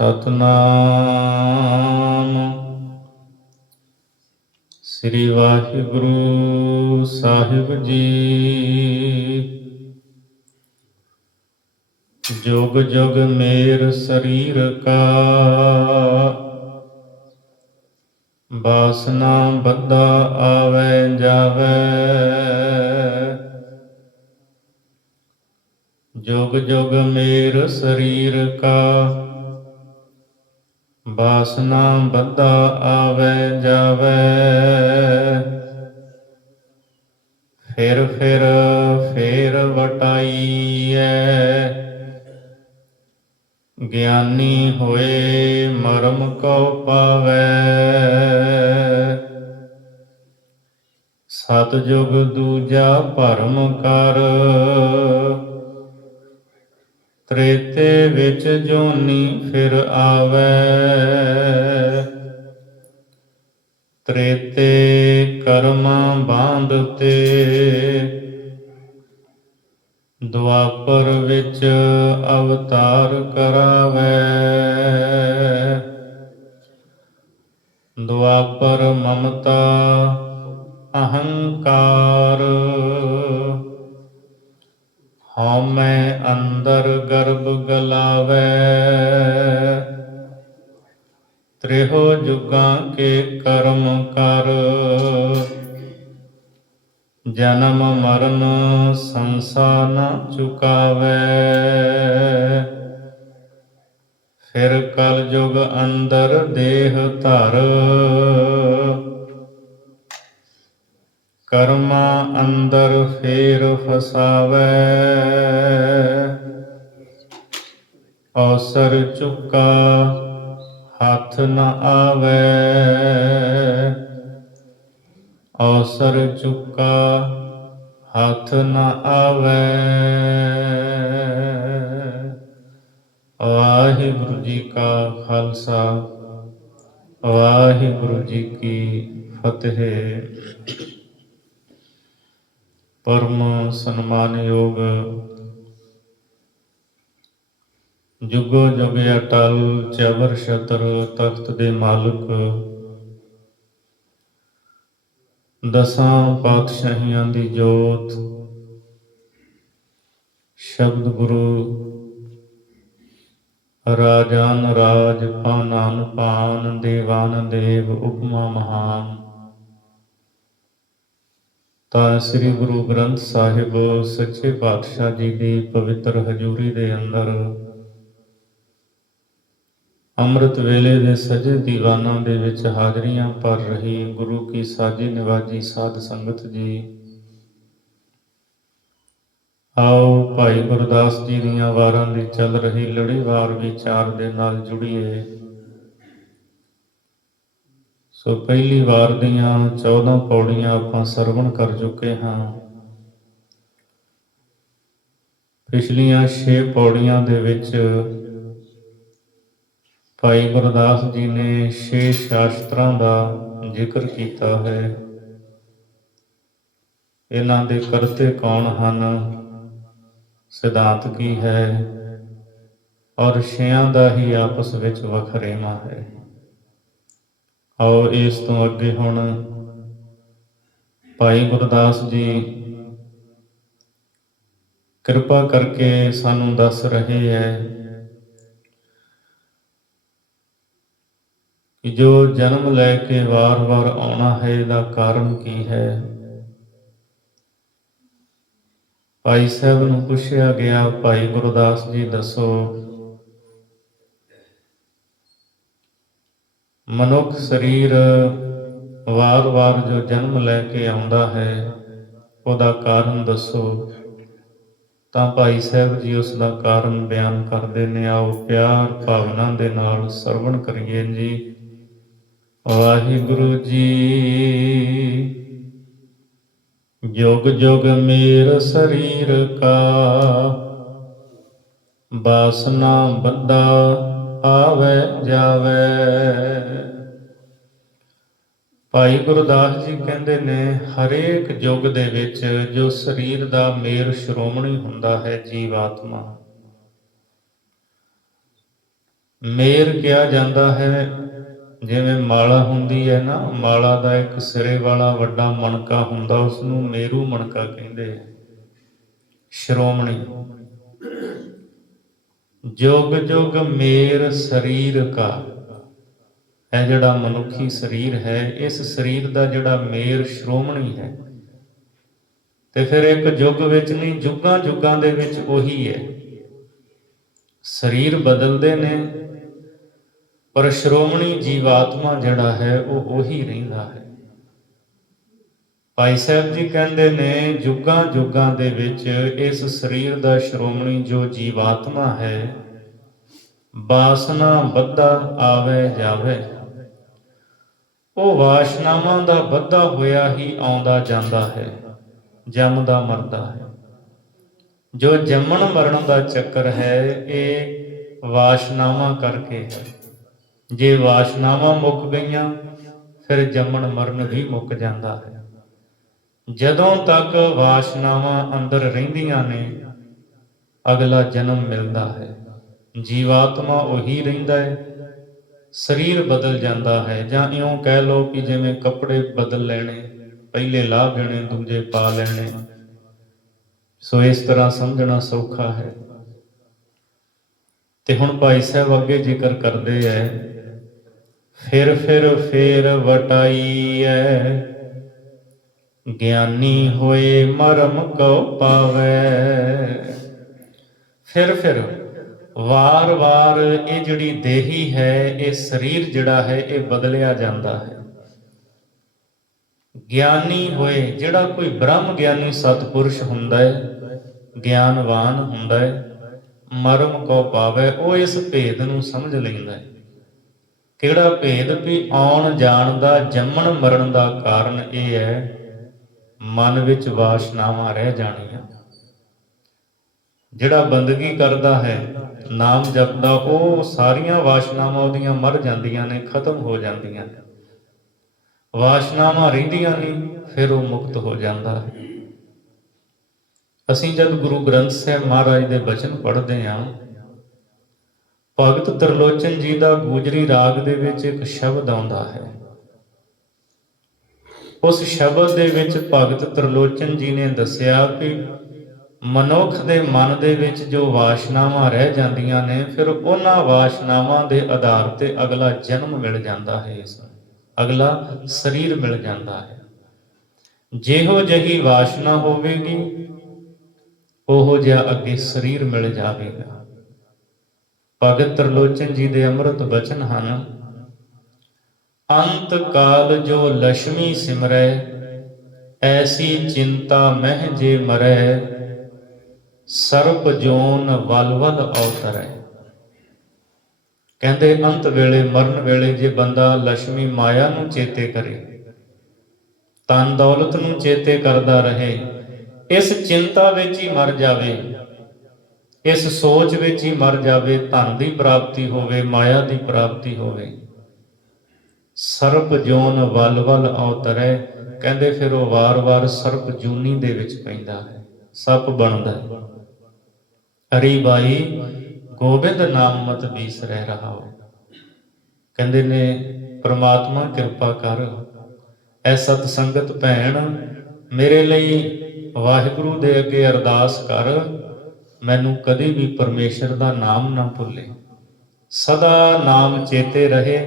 ਸਤਨਾਮ ਸ੍ਰੀ ਵਾਹਿਗੁਰੂ ਸਾਹਿਬ ਜੀ। ਜੁਗ ਜੁਗ ਮੇਰ ਸਰੀਰ ਕਾ, ਬਾਸਨਾ ਬੱਧਾ ਆਵੈ ਜਾਵੈ। ਜੁਗ ਜੁਗ ਮੇਰ ਸਰੀਰ ਕਾ, ਬਾਸਨਾ ਬੱਧਾ ਆਵੈ ਜਾਵੈ। ਫਿਰ ਫਿਰ ਫੇਰ ਵਟਾਈਐ, ਗਿਆਨੀ ਹੋਏ ਮਰਮ ਕਉ ਪਾਵੈ। ਸਤਿਜੁਗ ਦੂਜਾ ਭਰਮ ਕਰ, ਤ੍ਰੇਤੇ ਵਿੱਚ ਜੋਨੀ ਫਿਰ ਆਵੈ। ਤ੍ਰੇਤੇ ਕਰਮਾਂ ਬਾਂਧ ਤੇ, ਦੁਆਪਰ ਵਿੱਚ ਅਵਤਾਰ ਕਰਾਵੈ। ਦੁਆਪਰ ਮਮਤਾ ਅਹੰਕਾਰ, ਹਉਮੈ ਅੰਦਰ ਗਰਭ ਗਲਾਵੈ। ਤ੍ਰਿਹੋ ਜੁਗਾਂ ਕੇ ਕਰਮ ਕਰ, ਜਨਮ ਮਰਨ ਸੰਸਾ ਨ ਚੁਕਾਵੈ। ਫਿਰ ਕਲ ਜੁਗ ਅੰਦਰ ਦੇਹ ਧਰ, ਕਰਮਾਂ ਅੰਦਰ ਫੇਰ ਫਸਾਵੈ। ਅਵਸਰ ਚੁਕਾ ਹੱਥ ਨ ਆਵੈ, ਅਵਸਰ ਚੁਕਾ ਹੱਥ ਨ ਆਵੈ। ਵਾਹਿਗੁਰੂ ਜੀ ਕਾ ਖਾਲਸਾ, ਵਾਹਿਗੁਰੂ ਜੀ ਕੀ ਫਤਿਹ। ਪਰਮ ਸਨਮਾਨਯੋਗ, ਜੁਗੋ ਜੁਗ ਅਟਲ ਚਬਰ ਛਤਰ ਤਖਤ ਦੇ ਮਾਲਕ, ਦਸਾਂ ਪਾਤਸ਼ਾਹੀਆਂ ਦੀ ਜੋਤ, ਸ਼ਬਦ ਗੁਰੂ ਰਾਜਾਨ ਰਾਜ ਪਾਨਾਨ ਪਾਨ, ਦੇਵਾਨ ਦੇਵ ਉਪਮਾ ਮਹਾਨ। ਤਾਂ ਸ੍ਰੀ ਗੁਰੂ ਗ੍ਰੰਥ ਸਾਹਿਬ ਸੱਚੇ ਪਾਤਸ਼ਾਹ ਜੀ ਦੀ ਪਵਿੱਤਰ ਹਜ਼ੂਰੀ ਦੇ ਅੰਦਰ ਅੰਮ੍ਰਿਤ ਵੇਲੇ ਦੇ ਸਜੇ ਦੀਵਾਨਾਂ ਦੇ ਵਿੱਚ ਹਾਜ਼ਰੀਆਂ ਭਰ ਰਹੀ ਗੁਰੂ ਕੀ ਸਾਜੀ ਨਿਵਾਜੀ ਸਾਧ ਸੰਗਤ ਜੀ, ਆਓ ਭਾਈ ਗੁਰਦਾਸ ਜੀ ਦੀਆਂ ਵਾਰਾਂ ਦੀ ਚੱਲ ਰਹੀ ਲੜੀਵਾਰ ਵਿਚਾਰ ਦੇ ਨਾਲ ਜੁੜੀਏ। ਸੋ ਪਹਿਲੀ ਵਾਰ ਦੀਆਂ 14 ਪੌੜੀਆਂ ਆਪਾਂ ਸਰਵਣ ਕਰ ਚੁੱਕੇ ਹਾਂ। ਪਿਛਲੀਆਂ 6 ਪੌੜੀਆਂ ਦੇ ਵਿੱਚ ਭਾਈ ਗੁਰਦਾਸ ਜੀ ਨੇ 6 ਸ਼ਾਸਤਰਾਂ ਦਾ ਜ਼ਿਕਰ ਕੀਤਾ ਹੈ। ਇਹਨਾਂ ਦੇ ਕਰਤੇ ਕੌਣ ਹਨ, ਸਿਧਾਂਤ ਕੀ ਹੈ, ਔਰ 6 ਦਾ ਹੀ ਆਪਸ ਵਿੱਚ ਵਖਰੇਵਾਂ ਹੈ। ਆਓ ਇਸ ਤੋਂ ਅੱਗੇ ਹੁਣ ਭਾਈ ਗੁਰਦਾਸ ਜੀ ਕਿਰਪਾ ਕਰਕੇ ਸਾਨੂੰ ਦੱਸ ਰਹੇ ਹੈ ਕਿ ਜੋ ਜਨਮ ਲੈ ਕੇ ਵਾਰ-ਵਾਰ ਆਉਣਾ ਹੈ, ਇਹਦਾ ਕਾਰਨ ਕੀ ਹੈ। ਭਾਈ ਸਾਹਿਬ ਨੂੰ ਪੁੱਛਿਆ ਗਿਆ, ਭਾਈ ਗੁਰਦਾਸ ਜੀ ਦੱਸੋ, ਮਨੁੱਖ ਸਰੀਰ ਵਾਰ-ਵਾਰ ਜੋ ਜਨਮ ਲੈ ਕੇ ਆਉਂਦਾ ਹੈ, ਉਹਦਾ ਕਾਰਨ ਦੱਸੋ। ਤਾਂ ਭਾਈ ਸਾਹਿਬ ਜੀ ਉਸ ਦਾ ਕਾਰਨ ਬਿਆਨ ਕਰਦੇ ਨੇ। ਆਓ ਪਿਆਰ ਭਾਵਨਾ ਦੇ ਨਾਲ ਸਰਵਣ ਕਰੀਏ ਜੀ। ਵਾਹਿਗੁਰੂ ਜੀ। ਜੁਗ ਜੁਗ ਮੇਰ ਸਰੀਰ ਕਾ, ਬਾਸਨਾ ਬੱਧਾ ਆਵੈ ਜਾਵੈ। ਭਾਈ ਗੁਰਦਾਸ ਜੀ ਕਹਿੰਦੇ ਨੇ, ਹਰੇਕ ਯੁੱਗ ਦੇ ਵਿੱਚ ਜੋ ਸਰੀਰ ਦਾ ਮੇਰ ਸ਼੍ਰੋਮਣੀ ਹੁੰਦਾ ਹੈ, ਜੀਵ ਆਤਮਾ, ਮੇਰ ਕਿਹਾ ਜਾਂਦਾ ਹੈ, ਜਿਵੇਂ ਮਾਲਾ ਹੁੰਦੀ ਹੈ ਨਾ, ਮਾਲਾ ਦਾ ਇੱਕ ਸਿਰੇ ਵਾਲਾ ਵੱਡਾ ਮਣਕਾ ਹੁੰਦਾ, ਉਸ ਨੂੰ ਮੇਰੂ ਮਣਕਾ ਕਹਿੰਦੇ ਆ। ਸ਼੍ਰੋਮਣੀ ਜੁਗ ਜੁਗ ਮੇਰ ਸਰੀਰ ਕਾ, ਇਹ ਜਿਹੜਾ ਮਨੁੱਖੀ ਸਰੀਰ ਹੈ, ਇਸ ਸਰੀਰ ਦਾ ਜਿਹੜਾ ਮੇਰ ਸ਼੍ਰੋਮਣੀ ਹੈ। ਤੇ ਫਿਰ ਇੱਕ ਯੁੱਗ ਵਿੱਚ ਨਹੀਂ, ਯੁੱਗਾਂ ਯੁੱਗਾਂ ਦੇ ਵਿੱਚ ਉਹੀ ਹੈ। ਸਰੀਰ ਬਦਲਦੇ ਨੇ ਪਰ ਸ਼੍ਰੋਮਣੀ ਜੀਵਾਤਮਾ ਜਿਹੜਾ ਹੈ ਉਹ ਉਹੀ ਰਹਿੰਦਾ ਹੈ। ਭਾਈ ਸਾਹਿਬ ਜੀ ਕਹਿੰਦੇ ਨੇ, ਯੁੱਗਾਂ ਯੁੱਗਾਂ ਦੇ ਵਿੱਚ ਇਸ ਸਰੀਰ ਦਾ ਸ਼੍ਰੋਮਣੀ ਜੋ ਜੀਵਾਤਮਾ ਹੈ, ਵਾਸਨਾ ਬੱਧਾ ਆਵੇ ਜਾਵੇ, ਉਹ ਵਾਸ਼ਨਾਵਾਂ ਦਾ ਬੱਧਾ ਹੋਇਆ ਹੀ ਆਉਂਦਾ ਜਾਂਦਾ ਹੈ, ਜੰਮਦਾ ਮਰਦਾ ਹੈ। ਜੋ ਜੰਮਣ ਮਰਨ ਦਾ ਚੱਕਰ ਹੈ, ਇਹ ਵਾਸ਼ਨਾਵਾਂ ਕਰਕੇ ਹੈ। ਜੇ ਵਾਸ਼ਨਾਵਾਂ ਮੁੱਕ ਗਈਆਂ, ਫਿਰ ਜੰਮਣ ਮਰਨ ਵੀ ਮੁੱਕ ਜਾਂਦਾ ਹੈ। ਜਦੋਂ ਤੱਕ ਵਾਸ਼ਨਾਵਾਂ ਅੰਦਰ ਰਹਿੰਦੀਆਂ ਨੇ, ਅਗਲਾ ਜਨਮ ਮਿਲਦਾ ਹੈ। ਜੀਵਾਤਮਾ ਉਹੀ ਰਹਿੰਦਾ ਹੈ, ਸਰੀਰ ਬਦਲ ਜਾਂਦਾ ਹੈ। ਜਾਂ ਇਉਂ ਕਹਿ ਲਓ ਕਿ ਜਿਵੇਂ ਕੱਪੜੇ ਬਦਲ ਲੈਣੇ, ਪਹਿਲੇ ਲਾਹ ਲੈਣੇ, ਦੂਜੇ ਪਾ ਲੈਣੇ। ਸੋ ਇਸ ਤਰ੍ਹਾਂ ਸਮਝਣਾ ਸੌਖਾ ਹੈ। ਤੇ ਹੁਣ ਭਾਈ ਸਾਹਿਬ ਅੱਗੇ ਜ਼ਿਕਰ ਕਰਦੇ ਐ, ਫਿਰ ਫੇਰ ਵਟਾਈਐ, ਗਿਆਨੀ ਹੋਏ ਮਰਮ ਕਉ ਪਾਵੈ। ਫਿਰ ਵਾਰ ਇਹ ਜਿਹੜੀ ਦੇਹੀ ਹੈ, ਇਹ ਸਰੀਰ ਜਿਹੜਾ ਹੈ, ਇਹ ਬਦਲਿਆ ਜਾਂਦਾ ਹੈ। ਗਿਆਨੀ ਹੋਏ, ਜਿਹੜਾ ਕੋਈ ਬ੍ਰਹਮ ਗਿਆਨੀ ਸਤਿਪੁਰਸ਼ ਹੁੰਦਾ ਹੈ, ਗਿਆਨਵਾਨ ਹੁੰਦਾ ਹੈ, ਮਰਮ ਕਉ ਪਾਵੈ, ਉਹ ਇਸ ਭੇਦ ਨੂੰ ਸਮਝ ਲੈਂਦਾ ਹੈ। ਕਿਹੜਾ ਭੇਦ? ਵੀ ਆਉਣ ਜਾਣ ਦਾ, ਜੰਮਣ ਮਰਨ ਦਾ ਕਾਰਨ ਇਹ ਹੈ, ਮਨ ਵਿੱਚ ਵਾਸ਼ਨਾਵਾਂ ਰਹਿ ਜਾਣੀਆਂ। ਜਿਹੜਾ ਬੰਦਗੀ ਕਰਦਾ ਹੈ, ਨਾਮ ਜਪਦਾ, ਉਹ ਸਾਰੀਆਂ ਵਾਸ਼ਨਾਵਾਂ ਉਹਦੀਆਂ ਮਰ ਜਾਂਦੀਆਂ ਨੇ, ਖਤਮ ਹੋ ਜਾਂਦੀਆਂ ਨੇ। ਵਾਸ਼ਨਾਵਾਂ ਰਹਿੰਦੀਆਂ ਨਹੀਂ, ਫਿਰ ਉਹ ਮੁਕਤ ਹੋ ਜਾਂਦਾ ਹੈ। ਅਸੀਂ ਜਦ ਗੁਰੂ ਗ੍ਰੰਥ ਸਾਹਿਬ ਮਹਾਰਾਜ ਦੇ ਬਚਨ ਪੜ੍ਹਦੇ ਹਾਂ, ਭਗਤ ਤ੍ਰਿਲੋਚਨ ਜੀ ਦਾ ਗੂਜਰੀ ਰਾਗ ਦੇ ਵਿੱਚ ਇੱਕ ਸ਼ਬਦ ਆਉਂਦਾ ਹੈ। ਉਸ ਸ਼ਬਦ ਦੇ ਵਿੱਚ ਭਗਤ ਤ੍ਰਿਲੋਚਨ ਜੀ ਨੇ ਦੱਸਿਆ ਕਿ ਮਨੁੱਖ ਦੇ ਮਨ ਦੇ ਵਿੱਚ ਜੋ ਵਾਸ਼ਨਾਵਾਂ ਰਹਿ ਜਾਂਦੀਆਂ ਨੇ, ਫਿਰ ਉਹਨਾਂ ਵਾਸ਼ਨਾਵਾਂ ਦੇ ਆਧਾਰ ਤੇ ਅਗਲਾ ਜਨਮ ਮਿਲ ਜਾਂਦਾ ਹੈ, ਇਸ ਨੂੰ ਅਗਲਾ ਸਰੀਰ ਮਿਲ ਜਾਂਦਾ ਹੈ। ਜਿਹੋ ਜਿਹੀ ਵਾਸ਼ਨਾ ਹੋਵੇਗੀ, ਉਹੋ ਜਿਹਾ ਅੱਗੇ ਸਰੀਰ ਮਿਲ ਜਾਵੇਗਾ। ਭਗਤ ਤ੍ਰਿਲੋਚਨ ਜੀ ਦੇ ਅੰਮ੍ਰਿਤ ਬਚਨ ਹਨ, ਅੰਤ ਕਾਲ ਜੋ ਲక్ష్ਮੀ ਸਿਮਰੈ, ਐਸੀ ਚਿੰਤਾ ਮਹਿ ਜੇ ਮਰੈ, ਸਰਪ ਜੋਨ ਵਲ ਵਲ ਅਵਤਰੈ। ਕਹਿੰਦੇ ਅੰਤ ਵੇਲੇ, ਮਰਨ ਵੇਲੇ ਜੇ ਬੰਦਾ ਲక్ష్ਮੀ ਮਾਇਆ ਨੂੰ ਚੇਤੇ ਕਰੇ, ਧਨ ਦੌਲਤ ਨੂੰ ਚੇਤੇ ਕਰਦਾ ਰਹੇ, ਇਸ ਚਿੰਤਾ ਵਿੱਚ ਹੀ ਮਰ ਜਾਵੇ, ਇਸ ਸੋਚ ਵਿੱਚ ਹੀ ਮਰ ਜਾਵੇ, ਧਨ ਦੀ ਪ੍ਰਾਪਤੀ ਹੋਵੇ, ਮਾਇਆ ਦੀ ਪ੍ਰਾਪਤੀ ਹੋਵੇ, ਸਰਪ ਜੋਨ ਵਲ ਵਲ ਅਵਤਰੈ। ਕਹਿੰਦੇ ਫਿਰ ਉਹ ਵਾਰ-ਵਾਰ ਸਰਪ ਜੂਨੀ ਦੇ ਵਿੱਚ ਪੈਂਦਾ ਹੈ, ਸੱਪ ਬਣਦਾ ਹੈ। ਹਰੀ ਬਾਈ ਗੋਬਿੰਦ ਨਾਮ ਮਤ ਬੀਸਰੈ ਰਹਾਓ। ਕਹਿੰਦੇ ਨੇ ਪ੍ਰਮਾਤਮਾ ਕਿਰਪਾ ਕਰ, ਐ ਸਤ ਸੰਗਤ ਭੈਣ ਮੇਰੇ ਲਈ ਵਾਹਿਗੁਰੂ ਦੇ ਅੱਗੇ ਅਰਦਾਸ ਕਰ, ਮੈਨੂੰ ਕਦੇ ਵੀ ਪਰਮੇਸ਼ਰ ਦਾ ਨਾਮ ਨਾ ਭੁੱਲੇ, ਸਦਾ ਨਾਮ ਚੇਤੇ ਰਹੇ,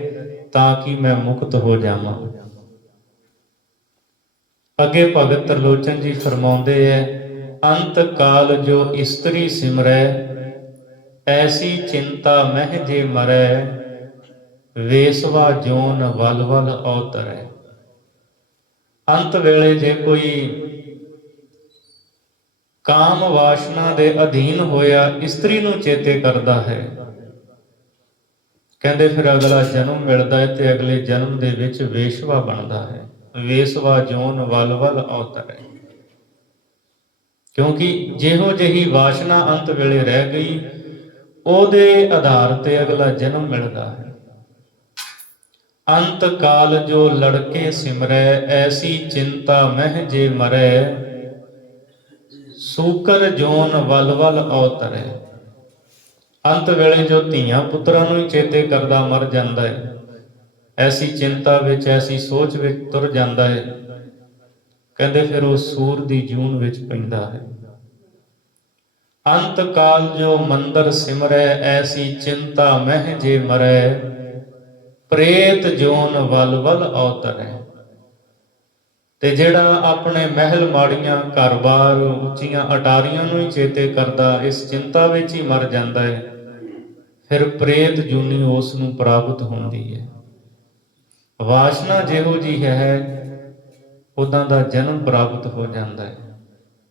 ਤਾਂ ਕਿ ਮੈਂ ਮੁਕਤ ਹੋ ਜਾਵਾਂ। ਅੱਗੇ ਭਗਤ ਤ੍ਰਿਲੋਚਨ ਜੀ ਫਰਮਾਉਂਦੇ ਐ, ਅੰਤ ਕਾਲ ਜੋ ਇਸਤਰੀ ਸਿਮਰੈ, ਐਸੀ ਚਿੰਤਾ ਮਹਿ ਜੇ ਮਰੈ, ਵੇਸਵਾ ਜੋਨ ਵਲ ਵਲ ਅਵਤਰੈ। ਅੰਤ ਵੇਲੇ ਜੇ ਕੋਈ ਕਾਮ ਵਾਸ਼ਨਾ ਦੇ ਅਧੀਨ ਹੋਇਆ ਇਸਤਰੀ ਨੂੰ ਚੇਤੇ ਕਰਦਾ ਹੈ, ਕਹਿੰਦੇ ਫਿਰ ਅਗਲਾ ਜਨਮ ਮਿਲਦਾ ਹੈ, ਤੇ ਅਗਲੇ ਜਨਮ ਦੇ ਵਿੱਚ ਵੇਸ਼ਵਾ ਬਣਦਾ ਹੈ। ਵੇਸਵਾ ਜੋਨ ਵਲ ਵਲ ਅਵਤਰੈ। ਕਿਉਂਕਿ ਜਿਹੋ ਜਿਹੀ ਵਾਸ਼ਨਾ ਅੰਤ ਵੇਲੇ ਰਹਿ ਗਈ, ਉਹਦੇ ਆਧਾਰ ਤੇ ਅਗਲਾ ਜਨਮ ਮਿਲਦਾ ਹੈ। ਅੰਤ ਕਾਲ ਜੋ ਲੜਕੇ ਸਿਮਰੈ, ਐਸੀ ਚਿੰਤਾ ਮਹਿ ਜੇ ਮਰੈ, ਸੂਕਰ ਜੋਨ ਵਲ ਵਲ ਅਵਤਰੈ। ਅੰਤ ਵੇਲੇ ਜੋ ਧੀਆਂ ਪੁੱਤਰਾਂ ਨੂੰ ਹੀ ਚੇਤੇ ਕਰਦਾ ਮਰ ਜਾਂਦਾ ਹੈ, ਐਸੀ ਚਿੰਤਾ ਵਿੱਚ, ਐਸੀ ਸੋਚ ਵਿੱਚ ਤੁਰ ਜਾਂਦਾ ਹੈ, ਕਹਿੰਦੇ ਫਿਰ ਉਹ ਸੂਰ ਦੀ ਜੂਨ ਵਿੱਚ ਪੈਂਦਾ ਹੈ। ਅੰਤ ਕਾਲ ਜੋ ਮੰਦਰ ਸਿਮਰੈ, ਐਸੀ ਚਿੰਤਾ ਮਹਿ ਜੇ ਮਰੈ, ਪ੍ਰੇਤ ਜੋਨ ਵਲ ਵਲ ਅਵਤਰੈ। ਤੇ ਜਿਹੜਾ ਆਪਣੇ ਮਹਿਲ ਮਾੜੀਆਂ, ਘਰ-ਬਾਰ, ਉੱਚੀਆਂ ਅਟਾਰੀਆਂ ਨੂੰ ਹੀ ਚੇਤੇ ਕਰਦਾ, ਇਸ ਚਿੰਤਾ ਵਿੱਚ ਹੀ ਮਰ ਜਾਂਦਾ ਹੈ, ਫਿਰ ਪ੍ਰੇਤ ਜੂਨੀ ਉਸ ਨੂੰ ਪ੍ਰਾਪਤ ਹੁੰਦੀ ਹੈ। ਵਾਸ਼ਨਾ ਜਿਹੋ ਜੀ ਹੈ, ਉਦਾਂ ਦਾ ਜਨਮ ਪ੍ਰਾਪਤ ਹੋ ਜਾਂਦਾ ਹੈ।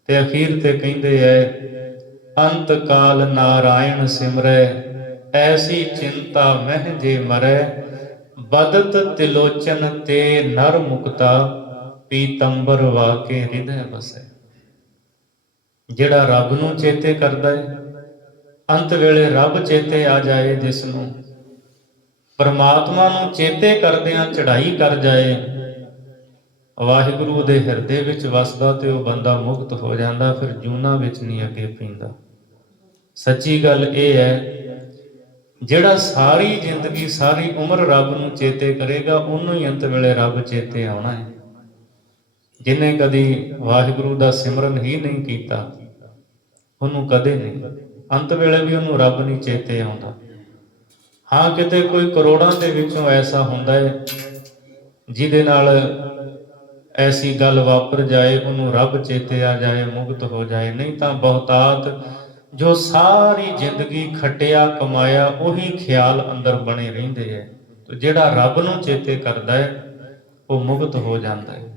ਤੇ ਅਖੀਰ ਤੇ ਕਹਿੰਦੇ ਹੈ, ਅੰਤ ਕਾਲ ਨਾਰਾਇਣ ਸਿਮਰੈ, ਐਸੀ ਚਿੰਤਾ ਮਹਿ ਜੇ ਮਰੈ, ਬਦਤ ਤਿਲੋਚਨ ਤੇ ਨਰ ਮੁਕਤਾ, ਪੀਤੰਬਰ ਵਾਕੇ ਹਿਰਦੈ ਵਸੈ। ਜਿਹੜਾ ਰੱਬ ਨੂੰ ਚੇਤੇ ਕਰਦਾ ਹੈ, ਅੰਤ ਵੇਲੇ ਰੱਬ ਚੇਤੇ ਆ ਜਾਏ, ਜਿਸ ਨੂੰ ਪਰਮਾਤਮਾ ਨੂੰ ਚੇਤੇ ਕਰਦਿਆਂ ਚੜ੍ਹਾਈ ਕਰ ਜਾਏ, ਵਾਹਿਗੁਰੂ ਦੇ ਹਿਰਦੇ ਵਿੱਚ ਵਸਦਾ, ਤੇ ਉਹ ਬੰਦਾ ਮੁਕਤ ਹੋ ਜਾਂਦਾ, ਫਿਰ ਜੂਨਾਂ ਵਿੱਚ ਨਹੀਂ ਅੱਗੇ ਪੈਂਦਾ। ਸੱਚੀ ਗੱਲ ਇਹ ਹੈ, ਜਿਹੜਾ ਸਾਰੀ ਜ਼ਿੰਦਗੀ, ਸਾਰੀ ਉਮਰ ਰੱਬ ਨੂੰ ਚੇਤੇ ਕਰੇਗਾ, ਉਹਨੂੰ ਹੀ ਅੰਤ ਵੇਲੇ ਰੱਬ ਚੇਤੇ ਆਉਣਾ ਹੈ। ਜਿਹਨੇ ਕਦੀ ਵਾਹਿਗੁਰੂ ਦਾ ਸਿਮਰਨ ਹੀ ਨਹੀਂ ਕੀਤਾ, ਉਹਨੂੰ ਕਦੇ ਨਹੀਂ, ਅੰਤ ਵੇਲੇ ਵੀ ਉਹਨੂੰ ਰੱਬ ਨਹੀਂ ਚੇਤੇ ਆਉਂਦਾ। ਹਾਂ, ਕਿਤੇ ਕੋਈ ਕਰੋੜਾਂ ਦੇ ਵਿੱਚੋਂ ਐਸਾ ਹੁੰਦਾ ਹੈ ਜਿਹਦੇ ਨਾਲ ਐਸੀ ਗੱਲ ਵਾਪਰ ਜਾਏ, ਉਹਨੂੰ ਰੱਬ ਚੇਤੇ ਆ ਜਾਏ, ਮੁਕਤ ਹੋ ਜਾਏ। ਨਹੀਂ ਤਾਂ ਬਹੁਤਾਤ ਜੋ ਸਾਰੀ ਜ਼ਿੰਦਗੀ ਖੱਟਿਆ ਕਮਾਇਆ, ਉਹੀ ਖਿਆਲ ਅੰਦਰ ਬਣੇ ਰਹਿੰਦੇ ਹੈ। ਤੇ ਜਿਹੜਾ ਰੱਬ ਨੂੰ ਚੇਤੇ ਕਰਦਾ ਹੈ, ਉਹ ਮੁਕਤ ਹੋ ਜਾਂਦਾ ਹੈ।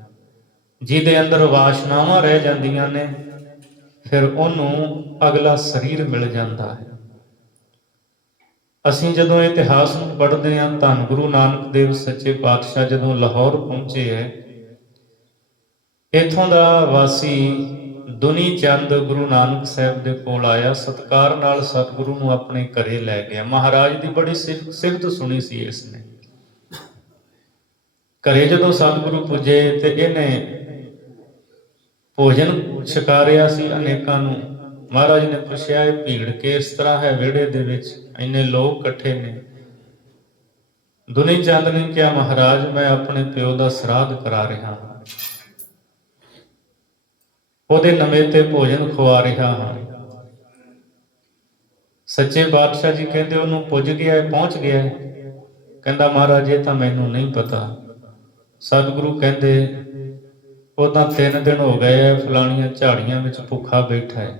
ਜਿਹਦੇ ਅੰਦਰ ਵਾਸ਼ਨਾਵਾਂ ਰਹਿ ਜਾਂਦੀਆਂ ਨੇ, ਫਿਰ ਉਹਨੂੰ ਅਗਲਾ ਸਰੀਰ ਮਿਲ ਜਾਂਦਾ ਹੈ। ਅਸੀਂ ਜਦੋਂ ਇਤਿਹਾਸ ਨੂੰ ਪੜ੍ਹਦੇ ਹਾਂ, ਧੰਨ ਗੁਰੂ ਨਾਨਕ ਦੇਵ ਸੱਚੇ ਪਾਤਸ਼ਾਹ ਜਦੋਂ ਲਾਹੌਰ ਪਹੁੰਚੇ ਹੈ, ਇੱਥੋਂ ਦਾ ਵਾਸੀ ਦੁਨੀ ਚੰਦ ਗੁਰੂ ਨਾਨਕ ਸਾਹਿਬ ਦੇ ਕੋਲ ਆਇਆ, ਸਤਿਕਾਰ ਨਾਲ ਸਤਿਗੁਰੂ ਨੂੰ ਆਪਣੇ ਘਰੇ ਲੈ ਗਿਆ। ਮਹਾਰਾਜ ਦੀ ਬੜੀ ਸਿਫਤ ਸੁਣੀ ਸੀ ਇਸਨੇ। ਘਰੇ ਜਦੋਂ ਸਤਿਗੁਰੂ ਪੁੱਜੇ ਤੇ ਇਹਨੇ ਭੋਜਨ ਛਕਾ ਰਿਹਾ ਸੀ ਅਨੇਕਾਂ ਨੂੰ। ਮਹਾਰਾਜ ਨੇ ਪੁੱਛਿਆ, ਇਹ ਭੀੜ ਕਿਸ ਤਰ੍ਹਾਂ ਹੈ ਵਿਹੜੇ ਦੇ ਵਿੱਚ, ਇੰਨੇ ਲੋਕ ਇਕੱਠੇ ਨੇ। ਦੁਨੀ ਚੰਦ ਨੇ ਕਿਹਾ, ਮਹਾਰਾਜ ਮੈਂ ਆਪਣੇ ਪਿਓ ਦਾ ਸਰਾਧ ਕਰਾ ਰਿਹਾ ਹਾਂ, ਉਹਦੇ ਨਵੇਤੇ ਭੋਜਨ ਖਵਾ ਰਿਹਾ ਹਾਂ। ਸੱਚੇ ਪਾਤਸ਼ਾਹ ਜੀ ਕਹਿੰਦੇ, ਉਹਨੂੰ ਪੁੱਜ ਗਿਆ, ਪਹੁੰਚ ਗਿਆ। ਕਹਿੰਦਾ, ਮਹਾਰਾਜ ਇਹ ਤਾਂ ਮੈਨੂੰ ਨਹੀਂ ਪਤਾ। ਸਤਿਗੁਰੂ ਕਹਿੰਦੇ, ਉਹ ਤਾਂ 3 ਦਿਨ ਹੋ ਗਏ ਹੈ, ਫਲਾਣੀਆਂ ਝਾੜੀਆਂ ਵਿੱਚ ਭੁੱਖਾ ਬੈਠਾ ਹੈ।